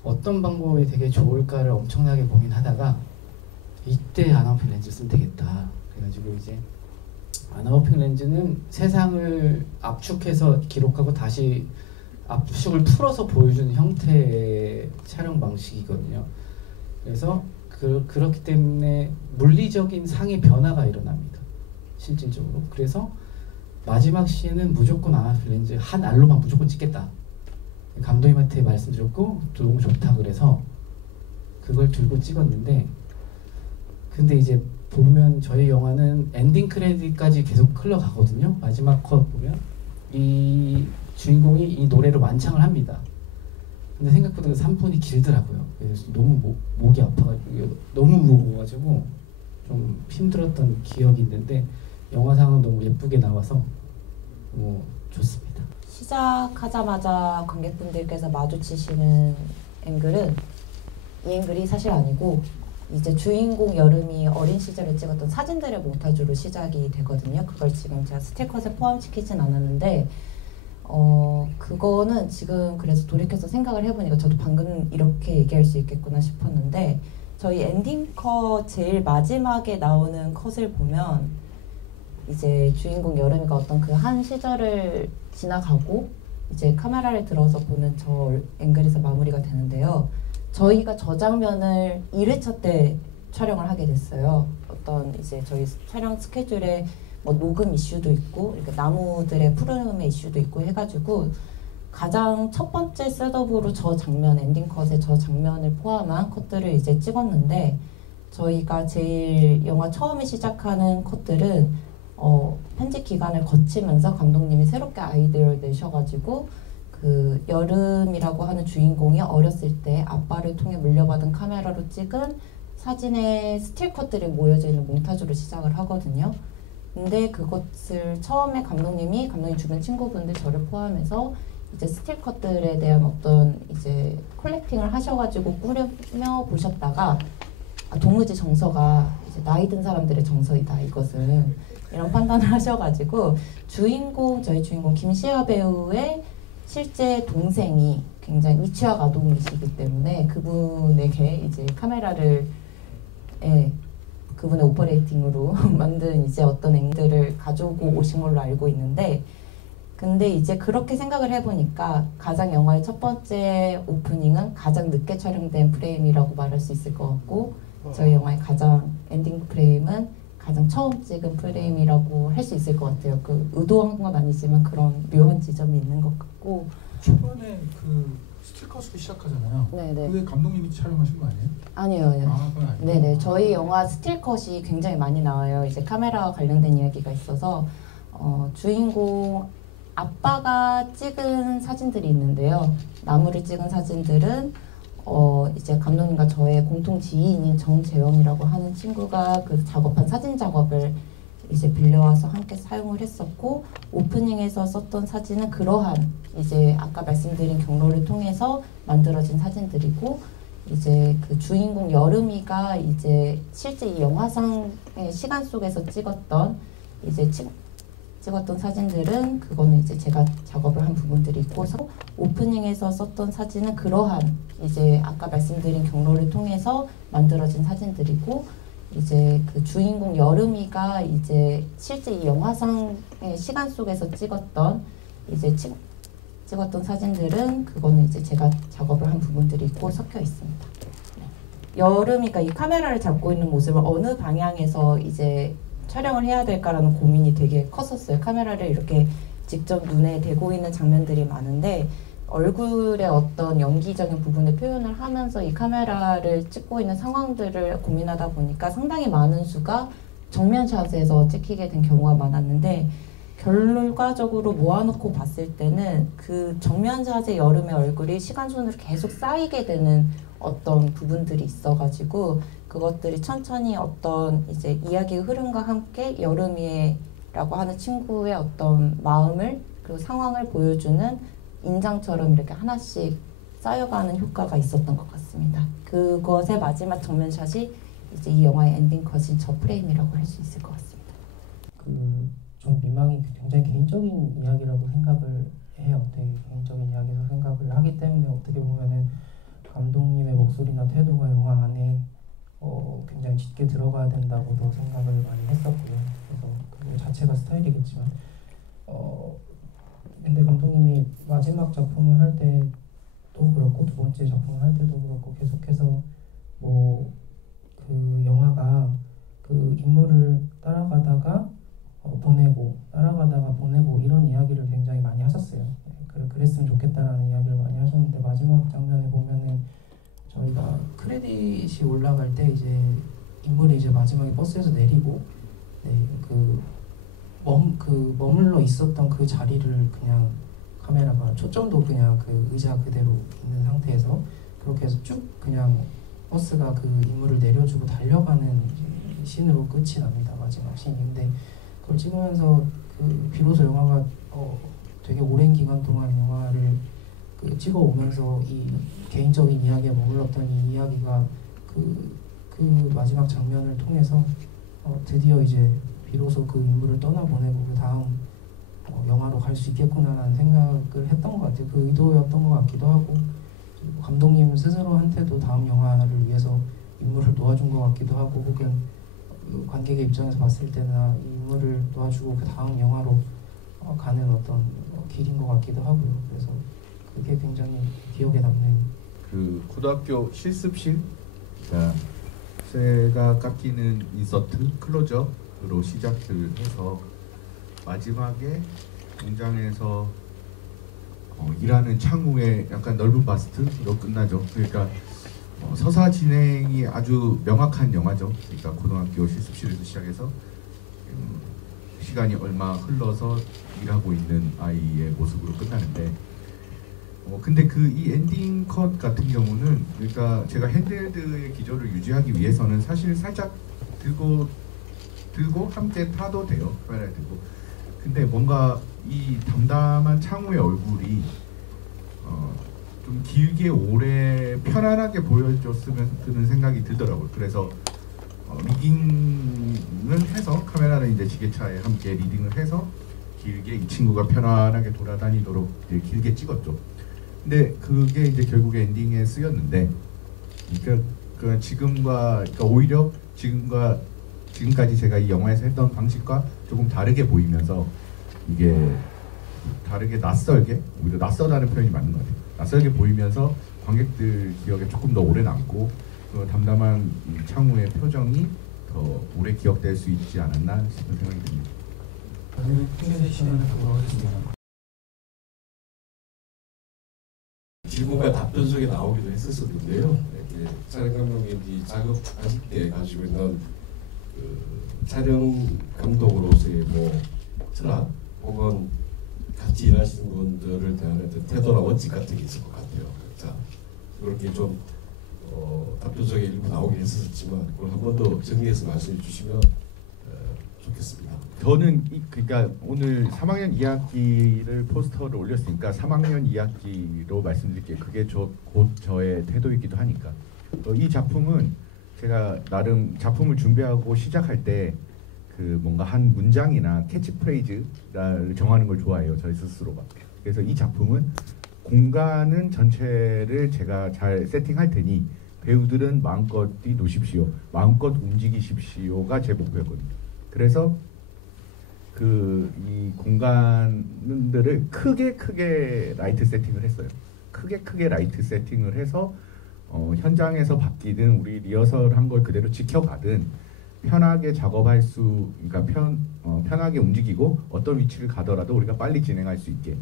어떤 방법이 되게 좋을까를 엄청나게 고민하다가 이때 아나우핑 렌즈 쓰면 되겠다. 그래가지고 이제 아나우핑 렌즈는 세상을 압축해서 기록하고 다시 압축을 풀어서 보여주는 형태의 촬영 방식이거든요. 그래서 그렇기 때문에 물리적인 상의 변화가 일어납니다. 실질적으로. 그래서 마지막 시에는 무조건 아나우핑 렌즈 한 알로만 무조건 찍겠다. 감독님한테 말씀드렸고 너무 좋다 그래서 그걸 들고 찍었는데 근데 이제 보면 저희 영화는 엔딩 크레딧까지 계속 흘러가거든요. 마지막 컷 보면 이 주인공이 이 노래를 완창을 합니다. 근데 생각보다 3분이 길더라고요. 그래서 너무 목이 아파가지고 너무 무거워가지고 좀 힘들었던 기억이 있는데 영화상은 너무 예쁘게 나와서 좋습니다. 시작하자마자 관객분들께서 마주치시는 앵글은 이 앵글이 사실 아니고 이제 주인공 여름이 어린 시절에 찍었던 사진들의 몽타주로 시작이 되거든요. 그걸 지금 제가 스틸컷에 포함시키진 않았는데 그거는 지금 그래서 돌이켜서 생각을 해보니까 저도 방금 이렇게 얘기할 수 있겠구나 싶었는데 저희 엔딩 컷 제일 마지막에 나오는 컷을 보면 이제 주인공 여름이가 어떤 그 한 시절을 지나가고 이제 카메라를 들어서 보는 저 앵글에서 마무리가 되는데요. 저희가 저 장면을 1회차 때 촬영을 하게 됐어요. 어떤 이제 저희 촬영 스케줄에 뭐 녹음 이슈도 있고 이렇게 나무들의 푸름의 이슈도 있고 해가지고 가장 첫 번째 셋업으로 저 장면 엔딩 컷에 저 장면을 포함한 컷들을 이제 찍었는데 저희가 제일 영화 처음에 시작하는 컷들은 편집 기간을 거치면서 감독님이 새롭게 아이디어를 내셔가지고 그 여름이라고 하는 주인공이 어렸을 때 아빠를 통해 물려받은 카메라로 찍은 사진의 스틸 컷들이 모여져 있는 몽타주로 시작을 하거든요. 근데 그것을 처음에 감독님 주변 친구분들 저를 포함해서 이제 스틸 컷들에 대한 어떤 이제 콜렉팅을 하셔가지고 꾸며 보셨다가 도무지 정서가 이제 나이 든 사람들의 정서이다 이것은 이런 판단을 하셔가지고 저희 주인공 김시아 배우의 실제 동생이 굉장히 미취학 아동이시기 때문에 그분에게 이제 카메라를 그분의 오퍼레이팅으로 만든 이제 어떤 앵글을 가져오고 오신 걸로 알고 있는데 근데 이제 그렇게 생각을 해보니까 가장 영화의 첫 번째 오프닝은 가장 늦게 촬영된 프레임이라고 말할 수 있을 것 같고 저희 영화의 가장 엔딩 프레임은 가장 처음 찍은 프레임이라고 할 수 있을 것 같아요. 그 의도한 건 아니지만 그런 묘한 지점이 있는 것 같고 초반에 그 스틸컷으로 시작하잖아요. 네네. 그게 감독님이 촬영하신 거 아니에요? 아니요. 그건 아니에요. 네네. 저희 영화 스틸컷이 굉장히 많이 나와요. 이제 카메라와 관련된 이야기가 있어서 주인공 아빠가 찍은 사진들이 있는데요. 나무를 찍은 사진들은 이제 감독님과 저의 공통 지인인 정재영이라고 하는 친구가 그 작업한 사진 작업을 이제 빌려와서 함께 사용을 했었고 오프닝에서 썼던 사진은 그러한 이제 아까 말씀드린 경로를 통해서 만들어진 사진들이고 이제 그 주인공 여름이가 이제 실제 이 영화상의 시간 속에서 찍었던 사진들은 그거는 이제 제가 작업을 한 부분들이 있고 오프닝에서 썼던 사진은 그러한 이제 아까 말씀드린 경로를 통해서 만들어진 사진들이고 이제 그 주인공 여름이가 이제 실제 이 영화상의 시간 속에서 찍었던 찍었던 사진들은 그거는 이제 제가 작업을 한 부분들이 있고 섞여 있습니다. 여름이니까 이 카메라를 잡고 있는 모습을 어느 방향에서 이제 촬영을 해야 될까라는 고민이 되게 컸었어요. 카메라를 이렇게 직접 눈에 대고 있는 장면들이 많은데 얼굴의 어떤 연기적인 부분을 표현을 하면서 이 카메라를 찍고 있는 상황들을 고민하다 보니까 상당히 많은 수가 정면샷에서 찍히게 된 경우가 많았는데 결과적으로 모아놓고 봤을 때는 그 정면샷의 여름의 얼굴이 시간순으로 계속 쌓이게 되는 어떤 부분들이 있어가지고 그것들이 천천히 어떤 이제 이야기의 흐름과 함께 여름이라고 하는 친구의 어떤 마음을 그리고 상황을 보여주는 인장처럼 이렇게 하나씩 쌓여가는 효과가 있었던 것 같습니다. 그것의 마지막 정면샷이 이제 이 영화의 엔딩 컷인 저 프레임이라고 할 수 있을 것 같습니다. 좀 민망이 굉장히 개인적인 이야기라고 생각을 해요. 되게 개인적인 이야기라고 생각을 하기 때문에 어떻게 보면은 감독님의 목소리나 태도가 영화 안에 굉장히 짙게 들어가야 된다고도 생각을 많이 했었고요. 그래서 그거 자체가 스타일이겠지만 근데 감독님이 마지막 작품을 할 때도 그렇고 두 번째 작품을 할 때도 그렇고 계속해서 그 영화가 그 인물을 따라가다가 보내고 이런 이야기를 굉장히 많이 하셨어요. 그랬으면 좋겠다라는 이야기를 많이 하셨는데 마지막 장면에 보면은 저희가 크레딧이 올라갈 때 이제 인물이 이제 마지막에 버스에서 내리고 머물러 있었던 그 자리를 그냥 카메라가 초점도 그냥 그 의자 그대로 있는 상태에서 그렇게 해서 쭉 그냥 버스가 그 인물을 내려주고 달려가는 씬으로 끝이 납니다. 마지막 씬이. 근데 그걸 찍으면서 비로소 영화가 되게 오랜 기간 동안 영화를 찍어오면서 이 개인적인 이야기에 머물렀던 이 이야기가 그 마지막 장면을 통해서 드디어 이제 비로소 그 인물을 떠나보내고 그 다음 영화로 갈 수 있겠구나라는 생각을 했던 것 같아요. 그 의도였던 것 같기도 하고 감독님 스스로한테도 다음 영화를 위해서 인물을 놓아준 것 같기도 하고 혹은 관객의 입장에서 봤을 때나 이 인물을 놓아주고 그 다음 영화로 가는 어떤 길인 것 같기도 하고요. 그래서 그게 굉장히 기억에 남는 그 고등학교 실습실, 그러니까 쇠가 깎이는 인서트 클로즈업으로 시작을 해서 마지막에 공장에서 일하는 창후의 약간 넓은 바스트로 끝나죠. 그러니까 서사 진행이 아주 명확한 영화죠. 그러니까 고등학교 실습실에서 시작해서 시간이 얼마 흘러서 일하고 있는 아이의 모습으로 끝나는데 근데 이 엔딩 컷 같은 경우는 그러니까 제가 핸드헬드의 기조를 유지하기 위해서는 사실 살짝 들고 함께 타도 돼요. 카메라에 들고. 근데 뭔가 이 담담한 창우의 얼굴이 좀 길게 오래 편안하게 보여줬으면 드는 생각이 들더라고요. 그래서 리딩을 해서 카메라는 이제 지게차에 함께 리딩을 해서 길게 이 친구가 편안하게 돌아다니도록 길게 찍었죠. 근데 그게 이제 결국에 엔딩에 쓰였는데, 그러니까 오히려 지금까지 제가 이 영화에서 했던 방식과 조금 다르게 보이면서 이게 다르게 낯설게, 오히려 낯설다는 표현이 맞는 것 같아요. 낯설게 보이면서 관객들 기억에 조금 더 오래 남고 그 담담한 창우의 표정이 더 오래 기억될 수 있지 않았나 싶은 생각이 듭니다. 오늘 핑계대 시간을 돌아가겠습니다. 질문과 답변 속에 나오기도 했었는데요. 촬영 감독님이 작업하실 때 가지고 있는 촬영 감독으로서의 철학 혹은 같이 일하시는 분들을 대하는 태도나 원칙 같은 게 있을 것 같아요. 자, 그렇게 좀 답변 속에 일부 나오긴 했었지만 그걸 한 번 더 정리해서 말씀해 주시면 좋겠습니다. 저는 그러니까 오늘 3학년 2학기를 포스터를 올렸으니까 3학년 2학기로 말씀드릴게요. 그게 곧 저의 태도이기도 하니까. 이 작품은 제가 나름 작품을 준비하고 시작할 때 그 뭔가 한 문장이나 캐치프레이즈를 정하는 걸 좋아해요. 저희 스스로가. 그래서 이 작품은 공간은 전체를 제가 잘 세팅할 테니 배우들은 마음껏 뛰노십시오. 마음껏 움직이십시오가 제 목표였거든요. 그래서 이 공간들을 크게 라이트 세팅을 했어요. 크게 라이트 세팅을 해서 현장에서 바뀌든 우리 리허설 한 걸 그대로 지켜가든 편하게 작업할 수, 그러니까 편하게 움직이고 어떤 위치를 가더라도 우리가 빨리 진행할 수 있게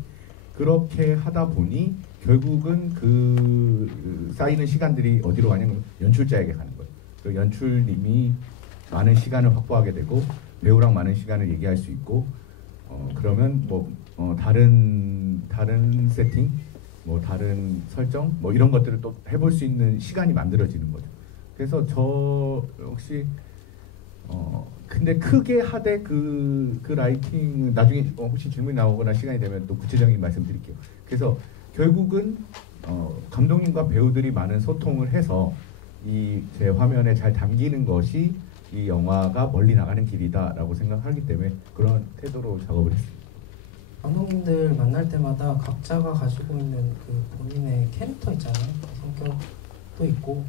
그렇게 하다 보니 결국은 그 쌓이는 시간들이 어디로 가냐면 연출자에게 가는 거예요. 그 연출님이 많은 시간을 확보하게 되고 배우랑 많은 시간을 얘기할 수 있고 그러면 다른 세팅, 다른 설정 이런 것들을 또 해볼 수 있는 시간이 만들어지는 거죠. 그래서 저 역시 근데 크게 하되 그 라이팅 나중에 혹시 질문이 나오거나 시간이 되면 또 구체적인 말씀드릴게요. 그래서 결국은 감독님과 배우들이 많은 소통을 해서 이 제 화면에 잘 담기는 것이 이 영화가 멀리 나가는 길이다라고 생각하기 때문에 그런 태도로 작업을 했습니다. 감독님들 만날 때마다 각자가 가지고 있는 그 본인의 캐릭터 있잖아요. 성격도 있고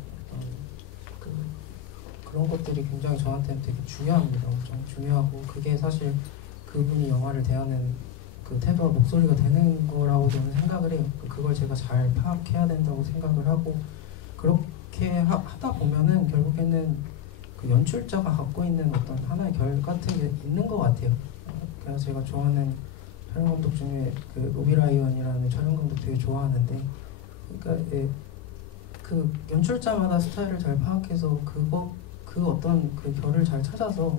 그런 것들이 굉장히 저한테는 되게 중요합니다. 엄청 중요하고 그게 사실 그분이 영화를 대하는 그 태도와 목소리가 되는 거라고 저는 생각을 해요. 그걸 제가 잘 파악해야 된다고 생각을 하고 그렇게 하다 보면은 결국에는 그 연출자가 갖고 있는 어떤 하나의 결 같은 게 있는 것 같아요. 그래서 제가 좋아하는 촬영 감독 중에 그 로비 라이언이라는 촬영 감독 되게 좋아하는데, 그러니까 그 연출자마다 스타일을 잘 파악해서 그 어떤 그 결을 잘 찾아서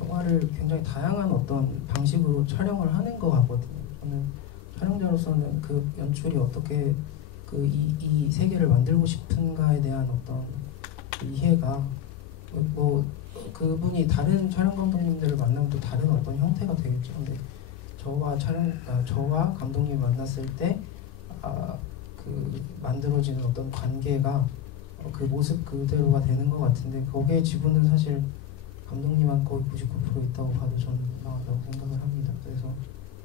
영화를 굉장히 다양한 어떤 방식으로 촬영을 하는 것 같거든요. 저는 촬영자로서는 그 연출이 어떻게 이 세계를 만들고 싶은가에 대한 어떤 이해가 그분이 다른 촬영 감독님들을 만나면 또 다른 어떤 형태가 되겠죠. 근데 저와 감독님이 만났을 때 그 만들어지는 어떤 관계가 그 모습 그대로가 되는 것 같은데 거기에 지분은 사실 감독님한 거의 99% 있다고 봐도 저는 이상하다고 생각을 합니다. 그래서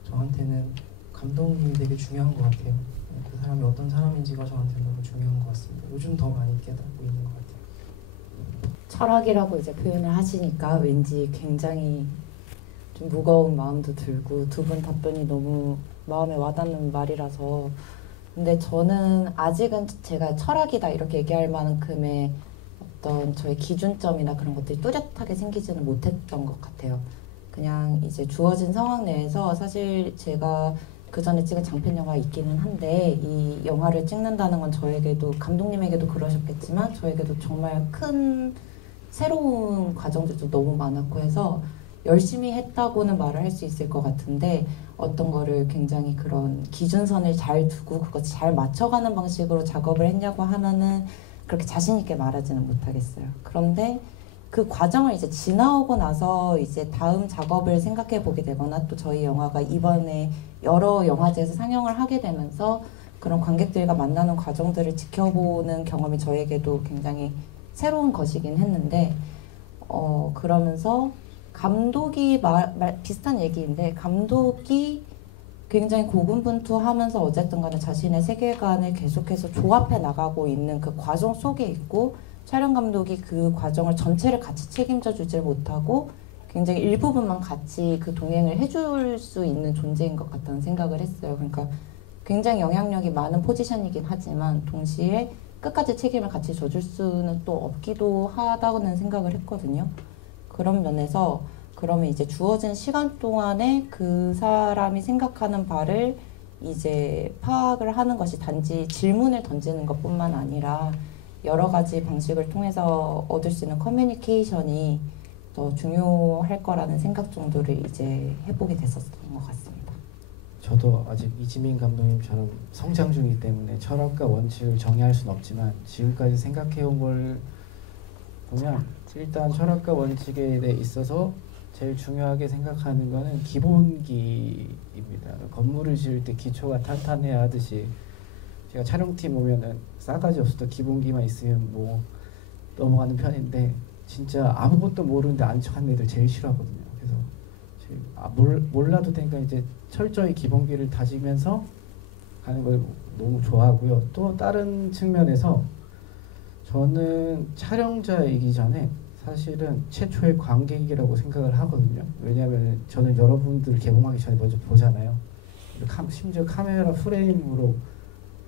저한테는 감독님이 되게 중요한 것 같아요. 그 사람이 어떤 사람인지가 저한테는 너무 중요한 것 같습니다. 요즘 더 많이 깨닫고 있는 것 같아요. 철학이라고 이제 표현을 하시니까 왠지 굉장히 좀 무거운 마음도 들고 두 분 답변이 너무 마음에 와닿는 말이라서, 근데 저는 아직은 제가 철학이다 이렇게 얘기할 만큼의 어떤 저의 기준점이나 그런 것들이 뚜렷하게 생기지는 못했던 것 같아요. 그냥 이제 주어진 상황 내에서 사실 제가 그 전에 찍은 장편 영화 있기는 한데 이 영화를 찍는다는 건 저에게도 감독님에게도 그러셨겠지만 저에게도 정말 큰 새로운 과정들도 너무 많았고 해서 열심히 했다고는 말을 할 수 있을 것 같은데 어떤 거를 굉장히 그런 기준선을 잘 두고 그것 잘 맞춰가는 방식으로 작업을 했냐고 하면은 그렇게 자신 있게 말하지는 못하겠어요. 그런데 그 과정을 이제 지나오고 나서 이제 다음 작업을 생각해 보게 되거나 또 저희 영화가 이번에 여러 영화제에서 상영을 하게 되면서 그런 관객들과 만나는 과정들을 지켜보는 경험이 저에게도 굉장히 새로운 것이긴 했는데 그러면서 감독이 비슷한 얘기인데 감독이 굉장히 고군분투하면서 어쨌든 간에 자신의 세계관을 계속해서 조합해 나가고 있는 그 과정 속에 있고 촬영 감독이 그 과정을 전체를 같이 책임져 주질 못하고 굉장히 일부분만 같이 그 동행을 해줄 수 있는 존재인 것 같다는 생각을 했어요. 그러니까 굉장히 영향력이 많은 포지션이긴 하지만 동시에 끝까지 책임을 같이 져줄 수는 또 없기도 하다고는 생각을 했거든요. 그런 면에서 그러면 이제 주어진 시간 동안에 그 사람이 생각하는 바를 이제 파악을 하는 것이 단지 질문을 던지는 것뿐만 아니라 여러 가지 방식을 통해서 얻을 수 있는 커뮤니케이션이 더 중요할 거라는 생각 정도를 이제 해보게 됐었던 것 같습니다. 저도 아직 이지민 감독님처럼 성장 중이기 때문에 철학과 원칙을 정의할 수는 없지만 지금까지 생각해온 걸 보면 일단 철학과 원칙에 대해 있어서 제일 중요하게 생각하는 거는 기본기입니다. 건물을 지을 때 기초가 탄탄해야 하듯이 제가 촬영팀 오면은 싸가지 없어도 기본기만 있으면 뭐 넘어가는 편인데 진짜 아무것도 모르는데 아는 척하는 애들 제일 싫어하거든요. 그래서 몰라도 되니까 이제 철저히 기본기를 다지면서 가는 걸 너무 좋아하고요. 또 다른 측면에서 저는 촬영자이기 전에 사실은 최초의 관객이라고 생각을 하거든요. 왜냐하면 저는 여러분들 개봉하기 전에 먼저 보잖아요. 심지어 카메라 프레임으로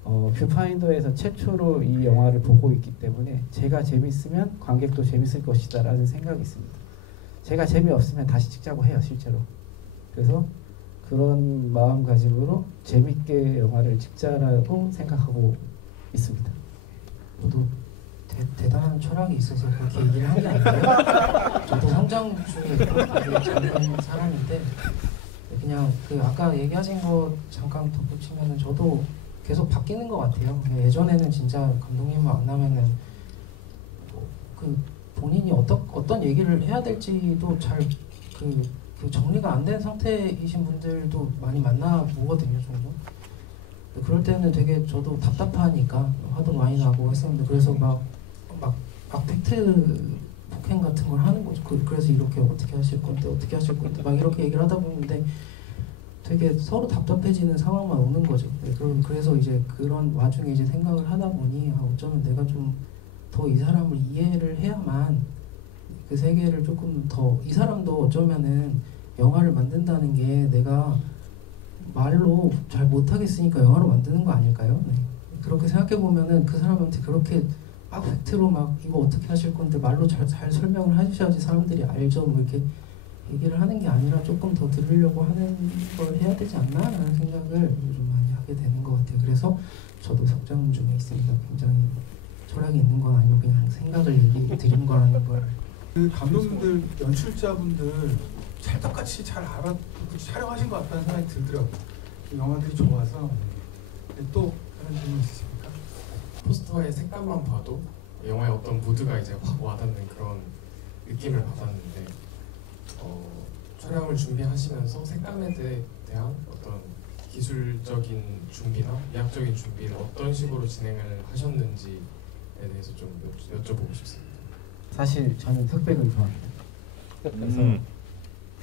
뷰파인더에서 최초로 이 영화를 보고 있기 때문에 제가 재밌으면 관객도 재밌을 것이다라는 생각이 있습니다. 제가 재미없으면 다시 찍자고 해요, 실제로. 그래서 그런 마음가짐으로 재밌게 영화를 찍자라고 생각하고 있습니다. 저도 대단한 철학이 있어서 그렇게 얘기를 한 게 아니고요. 저도 성장 중에 잠깐 사람인데 그냥 그 아까 얘기하신 거 잠깐 덧붙이면은 저도 계속 바뀌는 것 같아요. 예전에는 진짜 감독님을 만나면은 그 본인이 어떤 얘기를 해야 될지도 잘 그 정리가 안 된 상태이신 분들도 많이 만나보거든요, 종종. 그럴 때는 되게 저도 답답하니까 화도 많이 나고 했었는데 그래서 막 팩트 폭행 같은 걸 하는 거죠. 그래서 이렇게 어떻게 하실 건데 막 이렇게 얘기를 하다 보는데 되게 서로 답답해지는 상황만 오는 거죠. 그래서 이제 그런 와중에 이제 생각을 하다 보니 어쩌면 내가 좀 더 이 사람을 이해를 해야만 그 세계를 조금 더 이 사람도 어쩌면은 영화를 만든다는 게 내가 말로 잘 못하겠으니까 영화로 만드는 거 아닐까요? 네. 그렇게 생각해 보면은 그 사람한테 그렇게 막 팩트로 막 이거 어떻게 하실 건데 말로 잘 설명을 해주셔야지 사람들이 알죠. 뭐 이렇게 얘기를 하는 게 아니라 조금 더 들으려고 하는 걸 해야 되지 않나라는 생각을 요즘 많이 하게 되는 것 같아요. 그래서 저도 성장 중에 있습니다. 굉장히 철학이 있는 건 아니고 그냥 생각을 얘기 드린 거라는 걸. 그 감독님들, 연출자분들 찰떡같이 잘 촬영하신 것 같다는 생각이 들더라고요. 영화들이 좋아서. 또 다른 질문 있으십니까? 포스터의 색감만 봐도 영화의 어떤 무드가 이제 확 와닿는 그런 느낌을 받았는데 촬영을 준비하시면서 색감에 대한 어떤 기술적인 준비나 미학적인 준비를 어떤 식으로 진행을 하셨는지에 대해서 좀 여쭤보고 싶습니다. 사실 저는 흑백을 좋아합니다. 그래서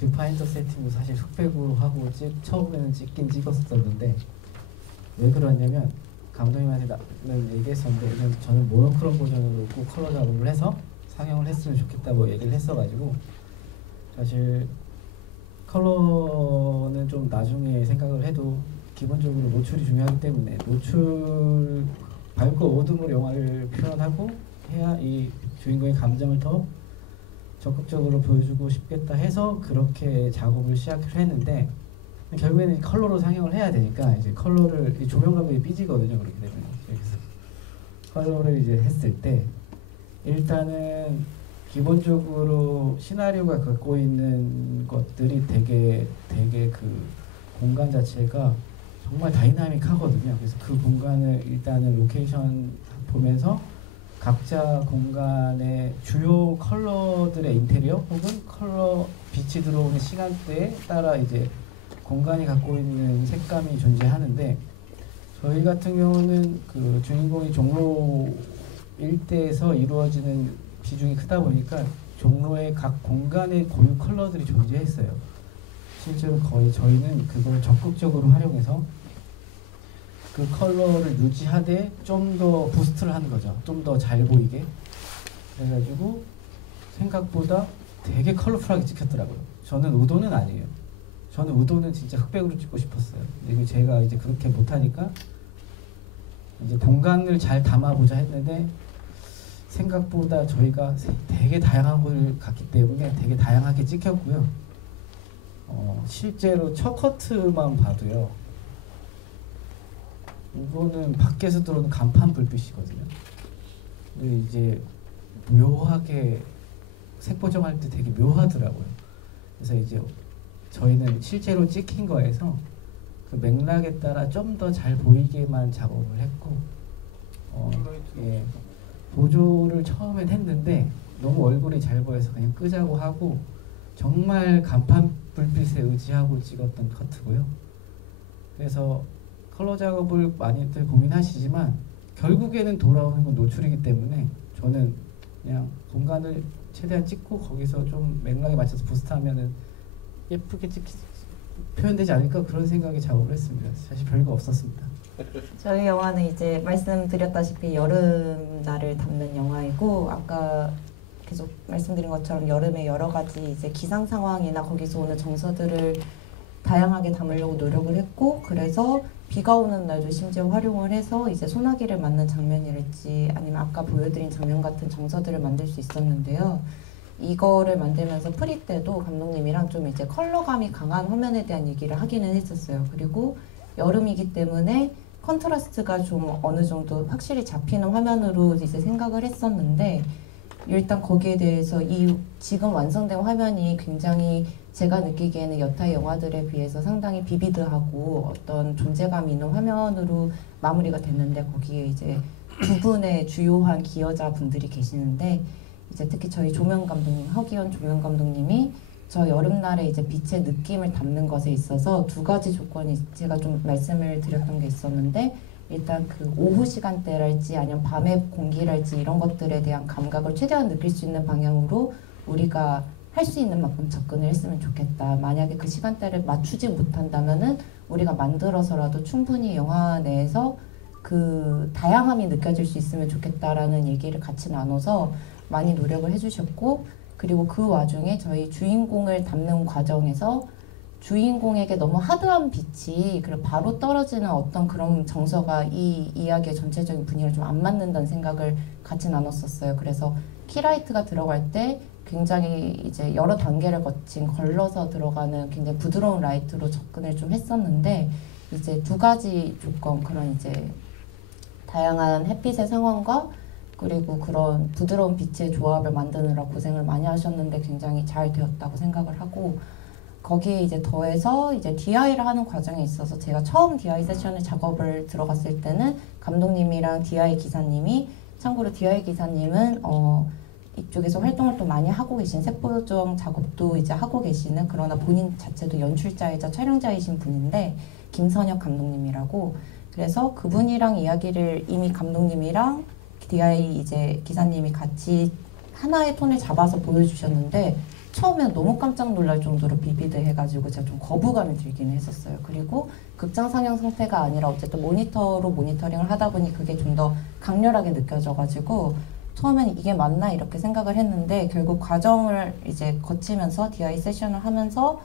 뷰파인더 세팅도 사실 흑백으로 하고 처음에는 찍긴 찍었었는데 왜 그러냐면 감독님한테 나는 얘기했었는데 왜냐면 저는 모노크롬 버전으로 꼭 컬러 작업을 해서 상영을 했으면 좋겠다고 얘기를 했어가지고 사실 컬러는 좀 나중에 생각을 해도 기본적으로 노출이 중요하기 때문에 노출 밝고 어둠으로 영화를 표현하고 해야 이 주인공의 감정을 더 적극적으로 보여주고 싶겠다 해서 그렇게 작업을 시작을 했는데 결국에는 컬러로 상영을 해야 되니까 이제 컬러를 조명 감독이 삐지거든요. 그렇게 되면 그래서 컬러를 이제 했을 때 일단은 기본적으로 시나리오가 갖고 있는 것들이 되게 그 공간 자체가 정말 다이나믹하거든요. 그래서 그 공간을 일단은 로케이션 보면서 각자 공간의 주요 컬러들의 인테리어 혹은 컬러 빛이 들어오는 시간대에 따라 이제 공간이 갖고 있는 색감이 존재하는데 저희 같은 경우는 그 주인공이 종로 일대에서 이루어지는 비중이 크다 보니까 종로의 각 공간의 고유 컬러들이 존재했어요. 실제로 거의 저희는 그걸 적극적으로 활용해서 그 컬러를 유지하되 좀 더 부스트를 하는 거죠. 좀 더 잘 보이게. 그래가지고 생각보다 되게 컬러풀하게 찍혔더라고요. 저는 의도는 아니에요. 저는 의도는 진짜 흑백으로 찍고 싶었어요. 근데 제가 이제 그렇게 못하니까 이제 공간을 잘 담아보자 했는데 생각보다 저희가 되게 다양한 걸 갔기 때문에 되게 다양하게 찍혔고요. 실제로 첫 커트만 봐도요. 이거는 밖에서 들어오는 간판 불빛이거든요. 근데 이제 묘하게 색 보정할 때 되게 묘하더라고요. 그래서 이제 저희는 실제로 찍힌 거에서 그 맥락에 따라 좀 더 잘 보이게만 작업을 했고 예, 보조를 처음엔 했는데 너무 얼굴이 잘 보여서 그냥 끄자고 하고 정말 간판 불빛에 의지하고 찍었던 커트고요. 그래서 컬러 작업을 많이들 고민하시지만 결국에는 돌아오는 건 노출이기 때문에 저는 그냥 공간을 최대한 찍고 거기서 좀 맥락에 맞춰서 부스트하면은 예쁘게 표현되지 않을까 그런 생각에 작업을 했습니다. 사실 별거 없었습니다. 저희 영화는 이제 말씀드렸다시피 여름날을 담는 영화이고 아까 계속 말씀드린 것처럼 여름에 여러 가지 이제 기상 상황이나 거기서 오는 정서들을 다양하게 담으려고 노력을 했고, 그래서 비가 오는 날도 심지어 활용을 해서 이제 소나기를 맞는 장면이랄지 아니면 아까 보여드린 장면 같은 정서들을 만들 수 있었는데요. 이거를 만들면서 프리 때도 감독님이랑 좀 이제 컬러감이 강한 화면에 대한 얘기를 하기는 했었어요. 그리고 여름이기 때문에 컨트라스트가 좀 어느 정도 확실히 잡히는 화면으로 이제 생각을 했었는데, 일단 거기에 대해서 이 지금 완성된 화면이 굉장히 제가 느끼기에는 여타 영화들에 비해서 상당히 비비드하고 어떤 존재감 있는 화면으로 마무리가 됐는데, 거기에 이제 두 분의 주요한 기여자 분들이 계시는데, 이제 특히 저희 조명 감독님, 허기원 조명 감독님이 저 여름날에 이제 빛의 느낌을 담는 것에 있어서 두 가지 조건이 제가 좀 말씀을 드렸던 게 있었는데, 일단 그 오후 시간대랄지 아니면 밤의 공기랄지 이런 것들에 대한 감각을 최대한 느낄 수 있는 방향으로 우리가 할 수 있는 만큼 접근을 했으면 좋겠다. 만약에 그 시간대를 맞추지 못한다면은 우리가 만들어서라도 충분히 영화 내에서 그 다양함이 느껴질 수 있으면 좋겠다라는 얘기를 같이 나눠서 많이 노력을 해주셨고, 그리고 그 와중에 저희 주인공을 담는 과정에서 주인공에게 너무 하드한 빛이 그리고 바로 떨어지는 어떤 그런 정서가 이 이야기의 전체적인 분위기를 좀 안 맞는다는 생각을 같이 나눴었어요. 그래서 키라이트가 들어갈 때 굉장히 이제 여러 단계를 거친 걸러서 들어가는 굉장히 부드러운 라이트로 접근을 좀 했었는데, 이제 두 가지 조건, 그런 이제 다양한 햇빛의 상황과 그리고 그런 부드러운 빛의 조합을 만드느라 고생을 많이 하셨는데 굉장히 잘 되었다고 생각을 하고, 거기에 이제 더해서 이제 DI를 하는 과정에 있어서 제가 처음 DI 세션에 작업을 들어갔을 때는 감독님이랑 DI 기사님이, 참고로 DI 기사님은 이쪽에서 활동을 또 많이 하고 계신 색보정 작업도 이제 하고 계시는, 그러나 본인 자체도 연출자이자 촬영자이신 분인데 김선혁 감독님이라고, 그래서 그분이랑 이야기를 이미 감독님이랑 DI 이제 기사님이 같이 하나의 톤을 잡아서 보여주셨는데, 처음엔 너무 깜짝 놀랄 정도로 비비드해가지고 제가 좀 거부감이 들기는 했었어요. 그리고 극장 상영 상태가 아니라 어쨌든 모니터로 모니터링을 하다 보니 그게 좀 더 강렬하게 느껴져가지고 처음엔 이게 맞나 이렇게 생각을 했는데, 결국 과정을 이제 거치면서 DI 세션을 하면서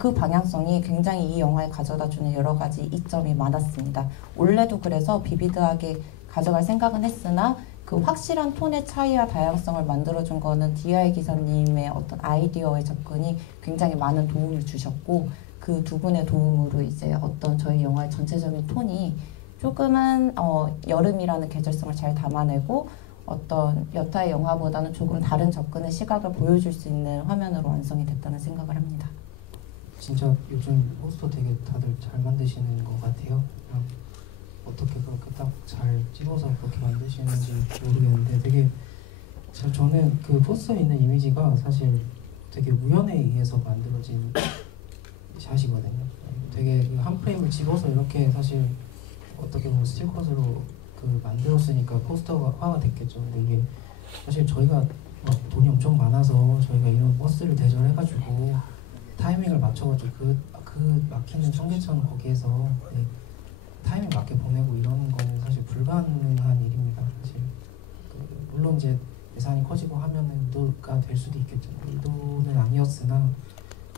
그 방향성이 굉장히 이 영화에 가져다주는 여러 가지 이점이 많았습니다. 원래도 그래서 비비드하게 가져갈 생각은 했으나 그 확실한 톤의 차이와 다양성을 만들어준 거는 DI 기사님의 어떤 아이디어의 접근이 굉장히 많은 도움을 주셨고, 그 두 분의 도움으로 이제 어떤 저희 영화의 전체적인 톤이 조금은 여름이라는 계절성을 잘 담아내고 어떤 여타의 영화보다는 조금 다른 접근의 시각을 보여줄 수 있는 화면으로 완성이 됐다는 생각을 합니다. 진짜 요즘 포스터 되게 다들 잘 만드시는 것 같아요. 그냥 어떻게 그렇게 딱 잘 찍어서 그렇게 만드시는지 모르겠는데, 되게 저는 그 포스터에 있는 이미지가 사실 되게 우연에 의해서 만들어진 샷이거든요. 되게 한 프레임을 집어서 이렇게 사실 어떻게 보면 스틸컷으로 그 만들었으니까 포스터가 화가 됐겠죠. 근데 이게 사실 저희가 막 돈이 엄청 많아서 저희가 이런 버스를 대절해가지고 타이밍을 맞춰가지고 그 막히는 청계천 거기에서 타이밍 맞게 보내고 이러는 거는 사실 불가능한 일입니다. 사실 물론 이제 예산이 커지고 하면은 의도가 될 수도 있겠죠. 의도는 아니었으나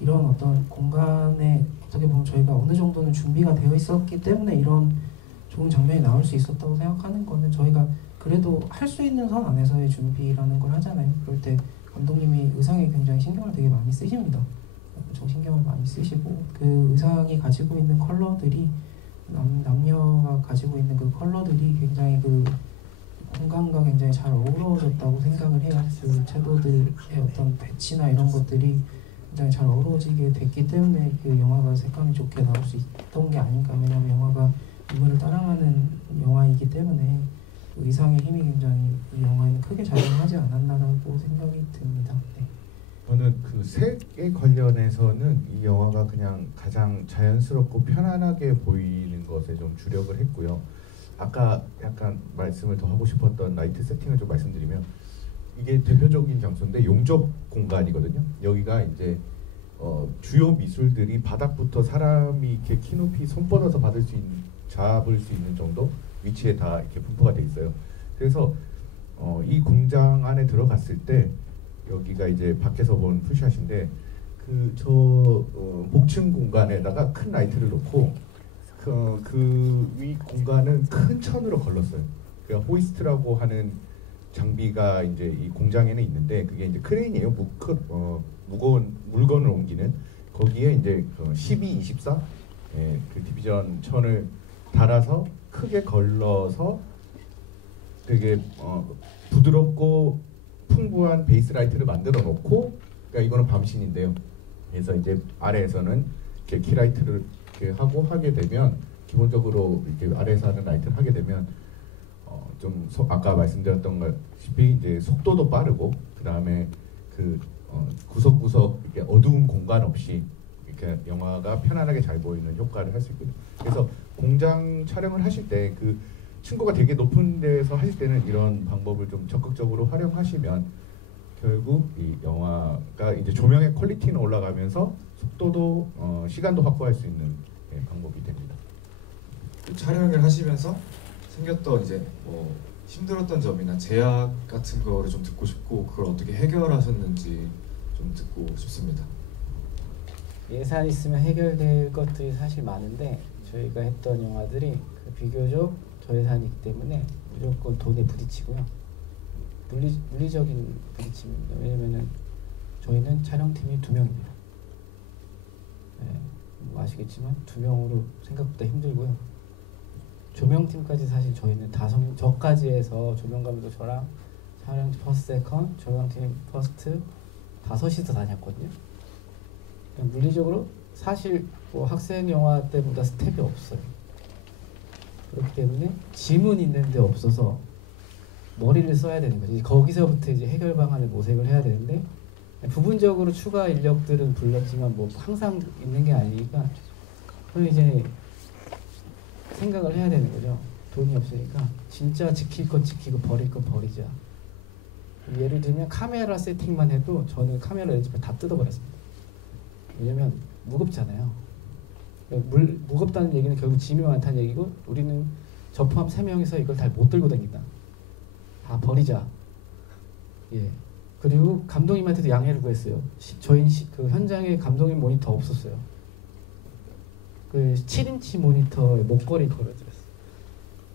이런 어떤 공간에 어떻게 보면 저희가 어느 정도는 준비가 되어 있었기 때문에 이런 좋은 장면이 나올 수 있었다고 생각하는 거는, 저희가 그래도 할 수 있는 선 안에서의 준비라는 걸 하잖아요. 그럴 때 감독님이 의상에 굉장히 신경을 되게 많이 쓰십니다. 엄청 신경을 많이 쓰시고, 그 의상이 가지고 있는 컬러들이 남녀가 가지고 있는 그 컬러들이 굉장히 그 공간과 굉장히 잘 어우러졌다고 생각을 해요. 그 채도들의 어떤 배치나 이런 것들이 굉장히 잘 어우러지게 됐기 때문에 그 영화가 색감이 좋게 나올 수 있던 게 아닌가. 왜냐하면 영화가 인물을 따라가는 영화이기 때문에 그 의상의 힘이 굉장히 이 영화에는 크게 작용하지 않았나라고 생각이 듭니다. 네. 저는 그 색에 관련해서는 이 영화가 그냥 가장 자연스럽고 편안하게 보이는 것에 좀 주력을 했고요. 아까 약간 말씀을 더 하고 싶었던 라이트 세팅을 좀 말씀드리면, 이게 대표적인 장소인데 용접 공간이거든요. 여기가 이제 주요 미술들이 바닥부터 사람이 이렇게 키높이 손 뻗어서 잡을 수 있는 정도 위치에 다 이렇게 분포가 돼 있어요. 그래서 이 공장 안에 들어갔을 때 여기가 이제 밖에서 본 푸샷인데 그 복층 공간에다가 큰 라이트를 놓고 그 위 공간은 큰 천으로 걸렀어요. 그러니까 호이스트라고 하는 장비가 이제 이 공장에는 있는데 그게 이제 크레인이에요. 무거운 물건을 옮기는 거기에 이제 12, 24 그 디비전 천을 달아서 크게 걸러서 되게 부드럽고 풍부한 베이스 라이트를 만들어 놓고 그러니까 이거는 밤신인데요. 그래서 이제 아래에서는 이렇게 키라이트를 이렇게 하게 되면 기본적으로 이렇게 아래에서 하는 라이트를 하게 되면 좀 아까 말씀드렸던 것이 이제 속도도 빠르고 그 다음에 그 구석구석 이렇게 어두운 공간 없이 이렇게 영화가 편안하게 잘 보이는 효과를 할 수 있거든요. 그래서 공장 촬영을 하실 때 그 층고가 되게 높은 데서 하실 때는 이런 방법을 좀 적극적으로 활용하시면 결국 이 영화가 이제 조명의 퀄리티는 올라가면서 속도도 시간도 확보할 수 있는 방법이 됩니다. 촬영을 하시면서 생겼던 이제 뭐 힘들었던 점이나 제약 같은 거를 좀 듣고 싶고 그걸 어떻게 해결하셨는지 좀 듣고 싶습니다. 예산 있으면 해결될 것들이 사실 많은데 저희가 했던 영화들이 비교적 저예산이기 때문에 무조건 돈에 부딪히고요. 물리적인 부딪힘입니다. 왜냐면은 저희는 촬영팀이 2명입니다. 뭐 아시겠지만 2명으로 생각보다 힘들고요. 조명팀까지 사실 저희는 저까지 해서 조명감독 저랑 촬영팀 퍼스트 세컨, 조명팀 퍼스트 5이서 다녔거든요. 물리적으로 사실 뭐 학생 영화 때보다 스텝이 없어요. 그렇기 때문에 짐은 있는데 없어서 머리를 써야 되는 거지. 거기서부터 이제 해결 방안을 모색을 해야 되는데 부분적으로 추가 인력들은 불렀지만 뭐 항상 있는 게 아니니까 그럼 이제 생각을 해야 되는 거죠. 돈이 없으니까 진짜 지킬 건 지키고 버릴 건 버리자. 예를 들면 카메라 세팅만 해도 저는 카메라 렌즈를 다 뜯어버렸습니다. 왜냐면 무겁잖아요. 무겁다는 얘기는 결국 짐이 많다는 얘기고 우리는 저 포함 3명이서 이걸 다 못 들고 다닌다. 다 버리자. 예. 그리고 감독님한테도 양해를 구했어요. 저희 그 현장에 감독님 모니터 없었어요. 그 7인치 모니터에 목걸이 걸어드렸어요.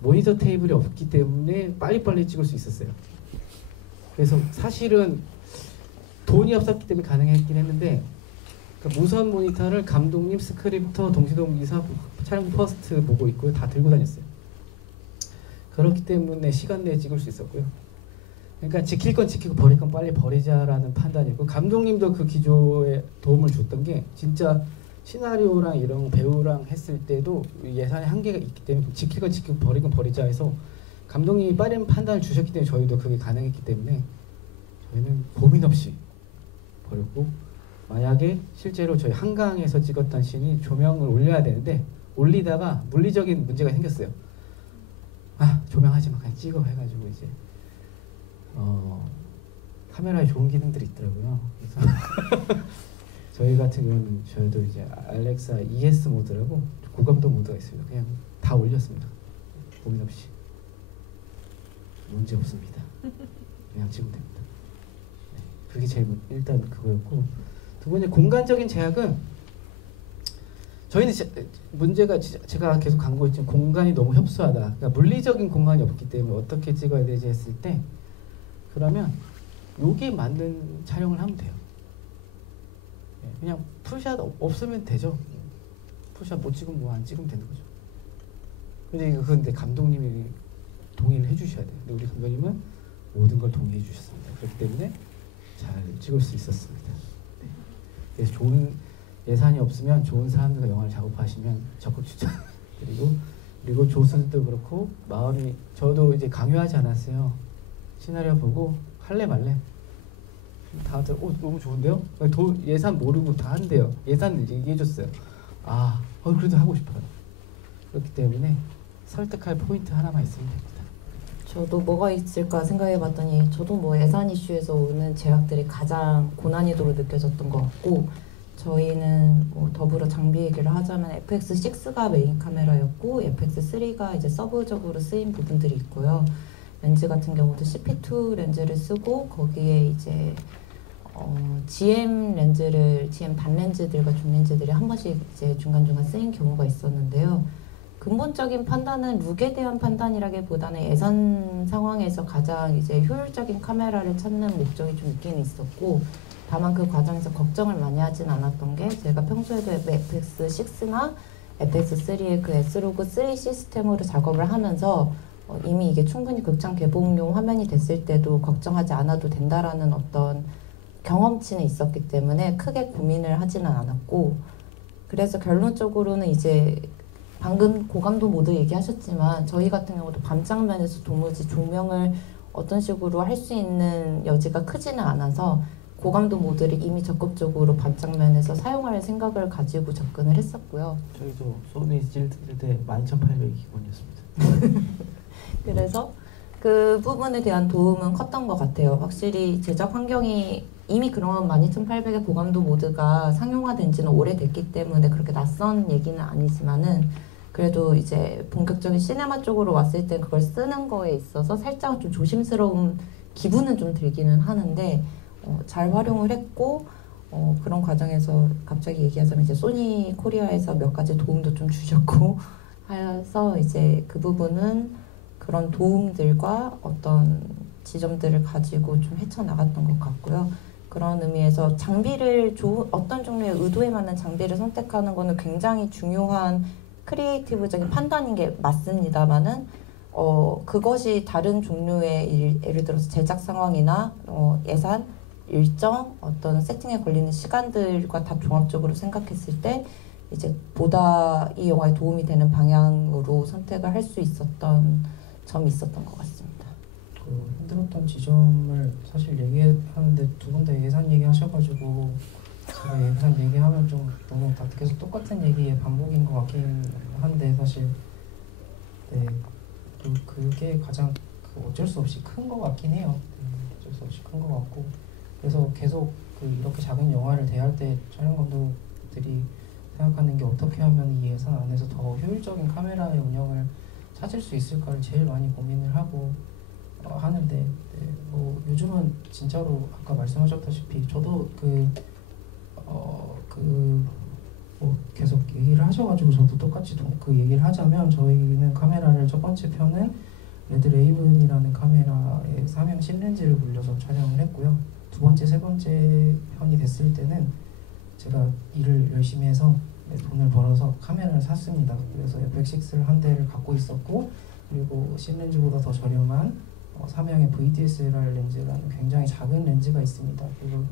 모니터 테이블이 없기 때문에 빨리빨리 찍을 수 있었어요. 그래서 사실은 돈이 없었기 때문에 가능했긴 했는데 그러니까 무선 모니터를 감독님, 스크립터, 동시동기사, 촬영 퍼스트 보고 있고 다 들고 다녔어요. 그렇기 때문에 시간 내에 찍을 수 있었고요. 그러니까 지킬 건 지키고 버릴 건 빨리 버리자라는 판단이고 감독님도 그 기조에 도움을 줬던 게 진짜 시나리오랑 이런 배우랑 했을 때도 예산의 한계가 있기 때문에 지킬 건 지키고 버릴 건 버리자 해서 감독님이 빠른 판단을 주셨기 때문에 저희도 그게 가능했기 때문에 저희는 고민 없이 버렸고 만약에 실제로 저희 한강에서 찍었던 씬이 조명을 올려야 되는데 올리다가 물리적인 문제가 생겼어요. 아 조명하지 마 그냥 찍어 해가지고 이제 카메라에 좋은 기능들이 있더라고요. 그래서 저희 같은 경우는 저희도 이제 알렉사 ES 모드라고 고감도 모드가 있습니다. 그냥 다 올렸습니다. 고민 없이 문제 없습니다. 그냥 찍으면 됩니다. 네, 그게 제일 일단 그거였고 두 번째 공간적인 제약은 저희는 문제가 제가 계속 강조했지만 공간이 너무 협소하다. 그러니까 물리적인 공간이 없기 때문에 어떻게 찍어야 되지 했을 때 그러면 요게 맞는 촬영을 하면 돼요. 그냥 풀샷 없으면 되죠. 풀샷 못 찍으면 뭐 안 찍으면 되는 거죠. 근데 감독님이 동의를 해주셔야 돼요. 근데 우리 감독님은 모든 걸 동의해 주셨습니다. 그렇기 때문에 잘 찍을 수 있었습니다. 네. 그래서 좋은 예산이 없으면 좋은 사람들과 영화를 작업하시면 적극 추천드리고 그리고 조수도 그렇고 마음이 저도 이제 강요하지 않았어요. 시나리오 보고 할래 말래 다들 너무 좋은데요? 예산 모르고 다 한대요. 예산을 얘기해줬어요. 그래도 하고 싶어요. 그렇기 때문에 설득할 포인트 하나만 있으면 됩니다. 저도 뭐가 있을까 생각해봤더니 저도 뭐 예산 이슈에서 오는 제약들이 가장 고난이도로 느껴졌던 것 같고 저희는 뭐 더불어 장비 얘기를 하자면 FX6가 메인 카메라였고 FX3가 이제 서브적으로 쓰인 부분들이 있고요. 렌즈 같은 경우도 CP2 렌즈를 쓰고 거기에 이제 GM 렌즈를 GM 단렌즈들과 줌렌즈들이 한 번씩 이제 중간중간 쓰인 경우가 있었는데요. 근본적인 판단은 룩에 대한 판단이라기보다는 예산 상황에서 가장 이제 효율적인 카메라를 찾는 목적이 좀 있긴 있었고, 다만 그 과정에서 걱정을 많이 하진 않았던 게, 제가 평소에도 FX6나 FX3의 그 S로그 3 시스템으로 작업을 하면서 이미 이게 충분히 극장 개봉용 화면이 됐을 때도 걱정하지 않아도 된다라는 어떤 경험치는 있었기 때문에 크게 고민을 하지는 않았고, 그래서 결론적으로는 이제 방금 고감도 모두 얘기하셨지만 저희 같은 경우도 밤 장면에서 도무지 조명을 어떤 식으로 할 수 있는 여지가 크지는 않아서 고감도 모드를 이미 적극적으로 밤 장면에서 사용할 생각을 가지고 접근을 했었고요. 저희도 소니 찍을 때 12,800이 기본이었습니다. 그래서 그 부분에 대한 도움은 컸던 것 같아요. 확실히 제작 환경이 이미 그런 12800의 고감도 모드가 상용화된 지는 오래됐기 때문에 그렇게 낯선 얘기는 아니지만은, 그래도 이제 본격적인 시네마 쪽으로 왔을 때 그걸 쓰는 거에 있어서 살짝 좀 조심스러운 기분은 좀 들기는 하는데, 잘 활용을 했고, 그런 과정에서 갑자기 얘기하자면 이제 소니 코리아에서 몇 가지 도움도 좀 주셨고 해서 이제 그 부분은 그런 도움들과 어떤 지점들을 가지고 좀 헤쳐나갔던 것 같고요. 그런 의미에서 장비를 어떤 종류의 의도에 맞는 장비를 선택하는 거는 굉장히 중요한 크리에이티브적인 판단인 게 맞습니다만은, 그것이 다른 종류의 예를 들어서 제작 상황이나 예산, 일정, 어떤 세팅에 걸리는 시간들과 다 종합적으로 생각했을 때 이제 보다 이 영화에 도움이 되는 방향으로 선택을 할 수 있었던 점이 있었던 것 같습니다. 그 힘들었던 지점을 사실 얘기하는데 두 분 다 예산 얘기하셔가지고 제가 예산 얘기하면 좀 너무 다 계속 똑같은 얘기의 반복인 것 같긴 한데, 사실 네, 그게 가장 어쩔 수 없이 큰 것 같긴 해요. 어쩔 수 없이 큰 것 같고, 그래서 계속 이렇게 작은 영화를 대할 때 촬영 감독들이 생각하는 게 어떻게 하면 이 예산 안에서 더 효율적인 카메라의 운영을 찾을 수 있을까를 제일 많이 고민을 하고 하는데, 네, 요즘은 진짜로 아까 말씀하셨다시피 저도 계속 얘기를 하셔가지고 저도 똑같이 그 얘기를 하자면, 저희는 카메라를 첫 번째 편은 레드 레이븐이라는 카메라에 삼양 신렌즈를 물려서 촬영을 했고요. 두 번째, 세 번째 편이 됐을 때는 제가 일을 열심히 해서 돈을 벌어서 카메라를 샀습니다. 그래서 FX6를 한 대를 갖고 있었고, 그리고 신렌즈보다 더 저렴한 삼양의 VDSLR 렌즈라는 굉장히 작은 렌즈가 있습니다. 그리고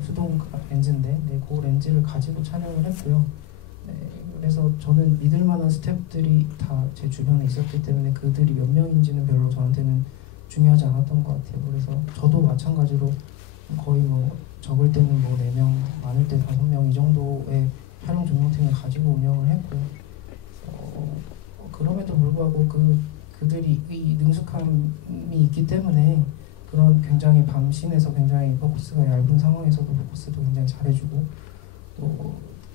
수동 렌즈인데, 네, 그 렌즈를 가지고 촬영을 했고요. 네, 그래서 저는 믿을 만한 스태프들이 다 제 주변에 있었기 때문에 그들이 몇 명인지는 별로 저한테는 중요하지 않았던 것 같아요. 그래서 저도 마찬가지로 거의 적을 때는 4명, 많을 때 5명 이 정도의 촬영 조명팀을 가지고 운영을 했고요. 그럼에도 불구하고 그들이 이 능숙함이 있기 때문에 그런 굉장히 밤신에서 굉장히 포커스가 얇은 상황에서도 포커스도 굉장히 잘해주고,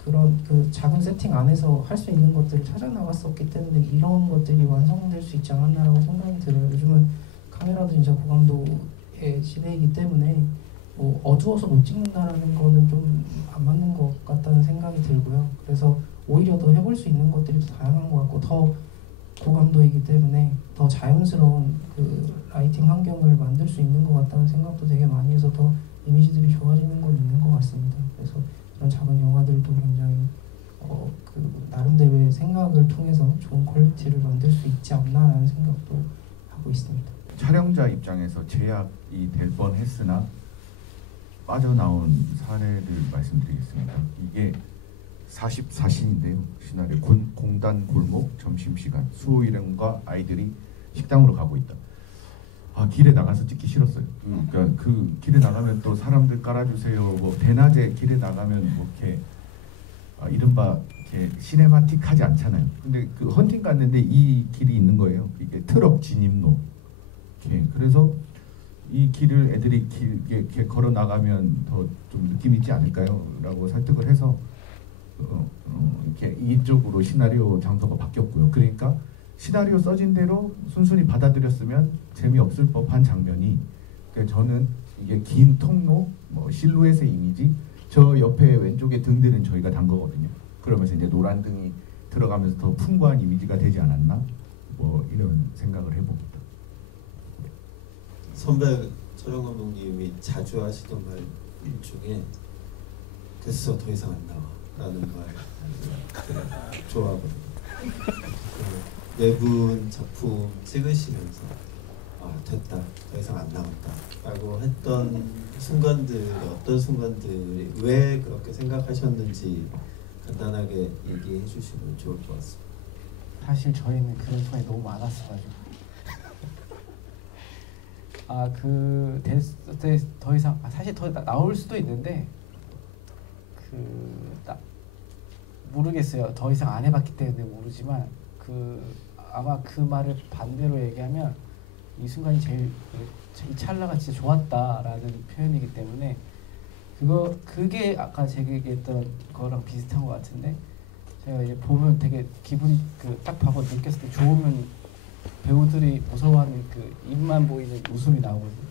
그런 작은 세팅 안에서 할 수 있는 것들을 찾아 나갔었기 때문에 이런 것들이 완성될 수 있지 않았나라고 생각이 들어요. 요즘은 카메라도 진짜 고감도의 시대이기 때문에 어두워서 못 찍는다라는 거는 좀 안 맞는 것 같다는 생각이 들고요. 그래서 오히려 더 해볼 수 있는 것들이 더 다양한 것 같고, 더 고감도이기 때문에 더 자연스러운 라이팅 환경을 만들 수 있는 것 같다는 생각도 되게 많이 해서 더 이미지들이 좋아지는 건 있는 것 같습니다. 그래서 이런 작은 영화들도 굉장히 나름대로의 생각을 통해서 좋은 퀄리티를 만들 수 있지 않나라는 생각도 하고 있습니다. 촬영자 입장에서 제약이 될 뻔했으나 빠져나온 사례를 말씀드리겠습니다. 이게 44신인데요. 시나리오 공단 골목 점심시간 수호 일행과 아이들이 식당으로 가고 있다. 길에 나가서 찍기 싫었어요. 그러니까 그 길에 나가면 또 사람들 깔아주세요. 대낮에 길에 나가면 이렇게 이른바 이렇게 시네마틱하지 않잖아요. 근데 그 헌팅 갔는데 이 길이 있는 거예요. 이게 트럭 진입로. 그래서 이 길을 애들이 이렇게 걸어 나가면 더 좀 느낌 있지 않을까요? 라고 설득을 해서 이렇게 이쪽으로 시나리오 장소가 바뀌었고요. 그러니까 시나리오 써진 대로 순순히 받아들였으면 재미없을 법한 장면이, 그러니까 저는 이게 긴 통로, 뭐 실루엣의 이미지, 저 옆에 왼쪽에 등들은 저희가 단 거거든요. 그러면서 이제 노란 등이 들어가면서 더 풍부한 이미지가 되지 않았나? 뭐 이런 생각을 해봅니다. 선배 촬영 감독님이 자주 하시던 말 중에 됐어 더 이상 안 나와라는 말 좋아하거든요. 네분 작품 찍으시면서 아 됐다 더 이상 안 나온다라고 했던 순간들 어떤 순간들이 왜 그렇게 생각하셨는지 간단하게 얘기해 주시면 좋을 것 같습니다. 사실 저희는 그런 순간이 너무 많았어가지고 더 이상 사실 더 나올 수도 있는데 모르겠어요. 더 이상 안 해봤기 때문에 모르지만 아마 그 말을 반대로 얘기하면 이 순간이 이 찰나가 진짜 좋았다라는 표현이기 때문에 그게 아까 제가 얘기했던 거랑 비슷한 것 같은데 제가 이제 보면 되게 기분이 딱 봐서 느꼈을 때 좋으면 배우들이 무서워하는 입만 보이는 웃음이 나오거든요.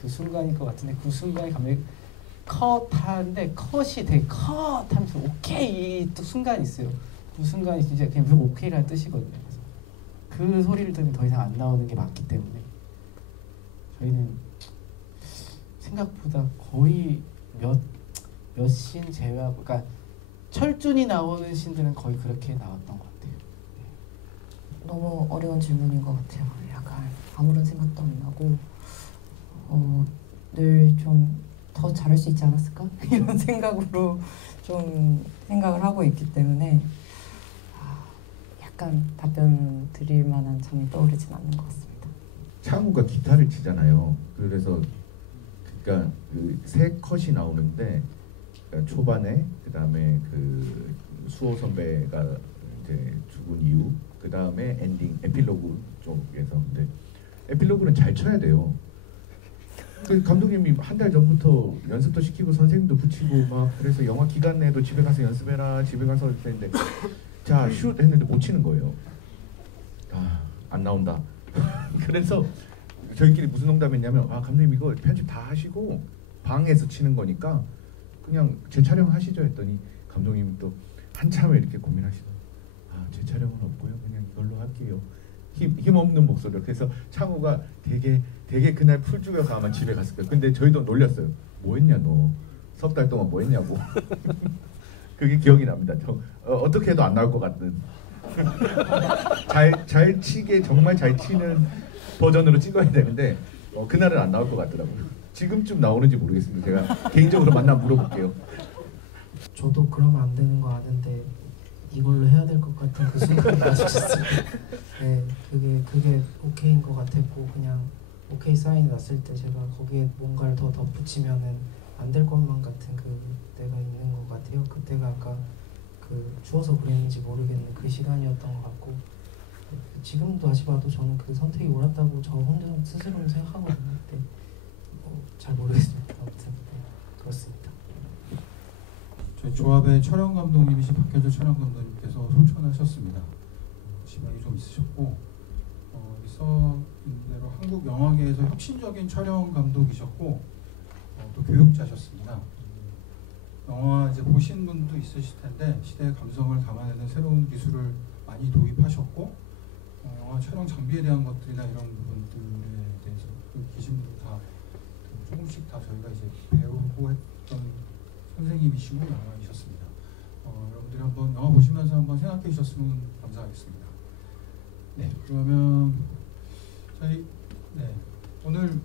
그 순간일 것 같은데 그 순간이 갑자기 컷하는데 컷이 되게 컷하면서 오케이 또 순간이 있어요. 그 순간이 진짜 그냥 무조건 오케이라는 뜻이거든요. 그래서 그 소리를 들으면 더 이상 안 나오는 게 맞기 때문에 저희는 생각보다 거의 몇 씬 제외하고 그러니까 철준이 나오는 씬들은 거의 그렇게 나왔던 것 같아요. 너무 어려운 질문인 것 같아요. 약간 아무런 생각도 안 나고 늘 좀 더 잘할 수 있지 않았을까? 이런 생각으로 좀 생각을 하고 있기 때문에 약간 답변 드릴 만한 점이 떠오르진 않는 것 같습니다. 창우가 기타를 치잖아요. 그래서 그러니까 세 컷이 나오는데 그러니까 초반에 그다음에 수호 선배가 이제 죽은 이유 그다음에 엔딩 에필로그 쪽에서 근데 에필로그는 잘 쳐야 돼요. 그 감독님이 한 달 전부터 연습도 시키고 선생님도 붙이고 막 그래서 영화 기간 내도 집에 가서 연습해라 집에 가서 했는데 자 슛 했는데 못 치는 거예요. 안 나온다. 그래서 저희끼리 무슨 농담했냐면 감독님 이거 편집 다 하시고 방에서 치는 거니까 그냥 재촬영 하시죠 했더니 감독님이 또 한참을 이렇게 고민하시더니 제 촬영은 없고요 그냥 이걸로 할게요. 힘없는 목소리로. 그래서 창호가 되게 그날 풀 죽여서 아마 집에 갔을 거예요. 근데 저희도 놀렸어요. 뭐 했냐 너 석 달 동안 뭐 했냐고. 그게 기억이 납니다. 어떻게 해도 안 나올 것 같은 잘 치게 정말 잘 치는 버전으로 찍어야 되는데 그날은 안 나올 것 같더라고요. 지금쯤 나오는지 모르겠습니다. 제가 개인적으로 만나면 물어볼게요. 저도 그러면 안 되는 거 아는데 이걸로 해야 될 것 같은 그 순간이 왔었어요. 네, 그게 오케이인 것 같았고 그냥 오케이 사인이 났을 때 제가 거기에 뭔가를 더 덧붙이면은 안 될 것만 같은 그때가 있는 것 같아요. 그때가 아까 추워서 그랬는지 모르겠는 그 시간이었던 것 같고 지금도 다시 봐도 저는 그 선택이 옳았다고 저 혼자 스스로는 생각하거든요. 근데 잘 모르겠습니다. 아무튼 네, 그렇습니다. 저희 조합의 촬영 감독님이신 박현주 촬영 감독님께서 소천하셨습니다. 지방이 좀 있으셨고 있었는 대로 한국 영화계에서 혁신적인 촬영 감독이셨고 또 교육자셨습니다. 영화 이제 보신 분도 있으실 텐데 시대의 감성을 담아내는 새로운 기술을 많이 도입하셨고 영화 촬영 장비에 대한 것들이나 이런 부분들에 대해서 계신 분들 다 조금씩 다 저희가 이제 배우고 했던 선생님이시고 영화이셨습니다. 여러분들이 한번 영화 보시면서 한번 생각해 주셨으면 감사하겠습니다. 네, 그러면 저희 오늘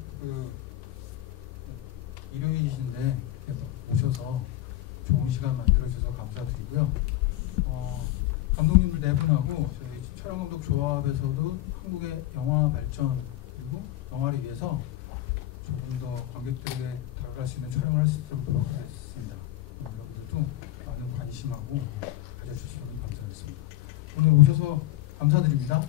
일요일이신데 오셔서 좋은 시간 만들어 주셔서 감사드리고요. 감독님들 네 분하고 저희 촬영 감독 조합에서도 한국의 영화 발전 그리고 영화를 위해서 조금 더 관객들에게 다가갈 수 있는 촬영을 할 수 있도록 노력하겠습니다. 여러분들도 많은 관심하고 가져주시면 감사하겠습니다. 오늘 오셔서 감사드립니다.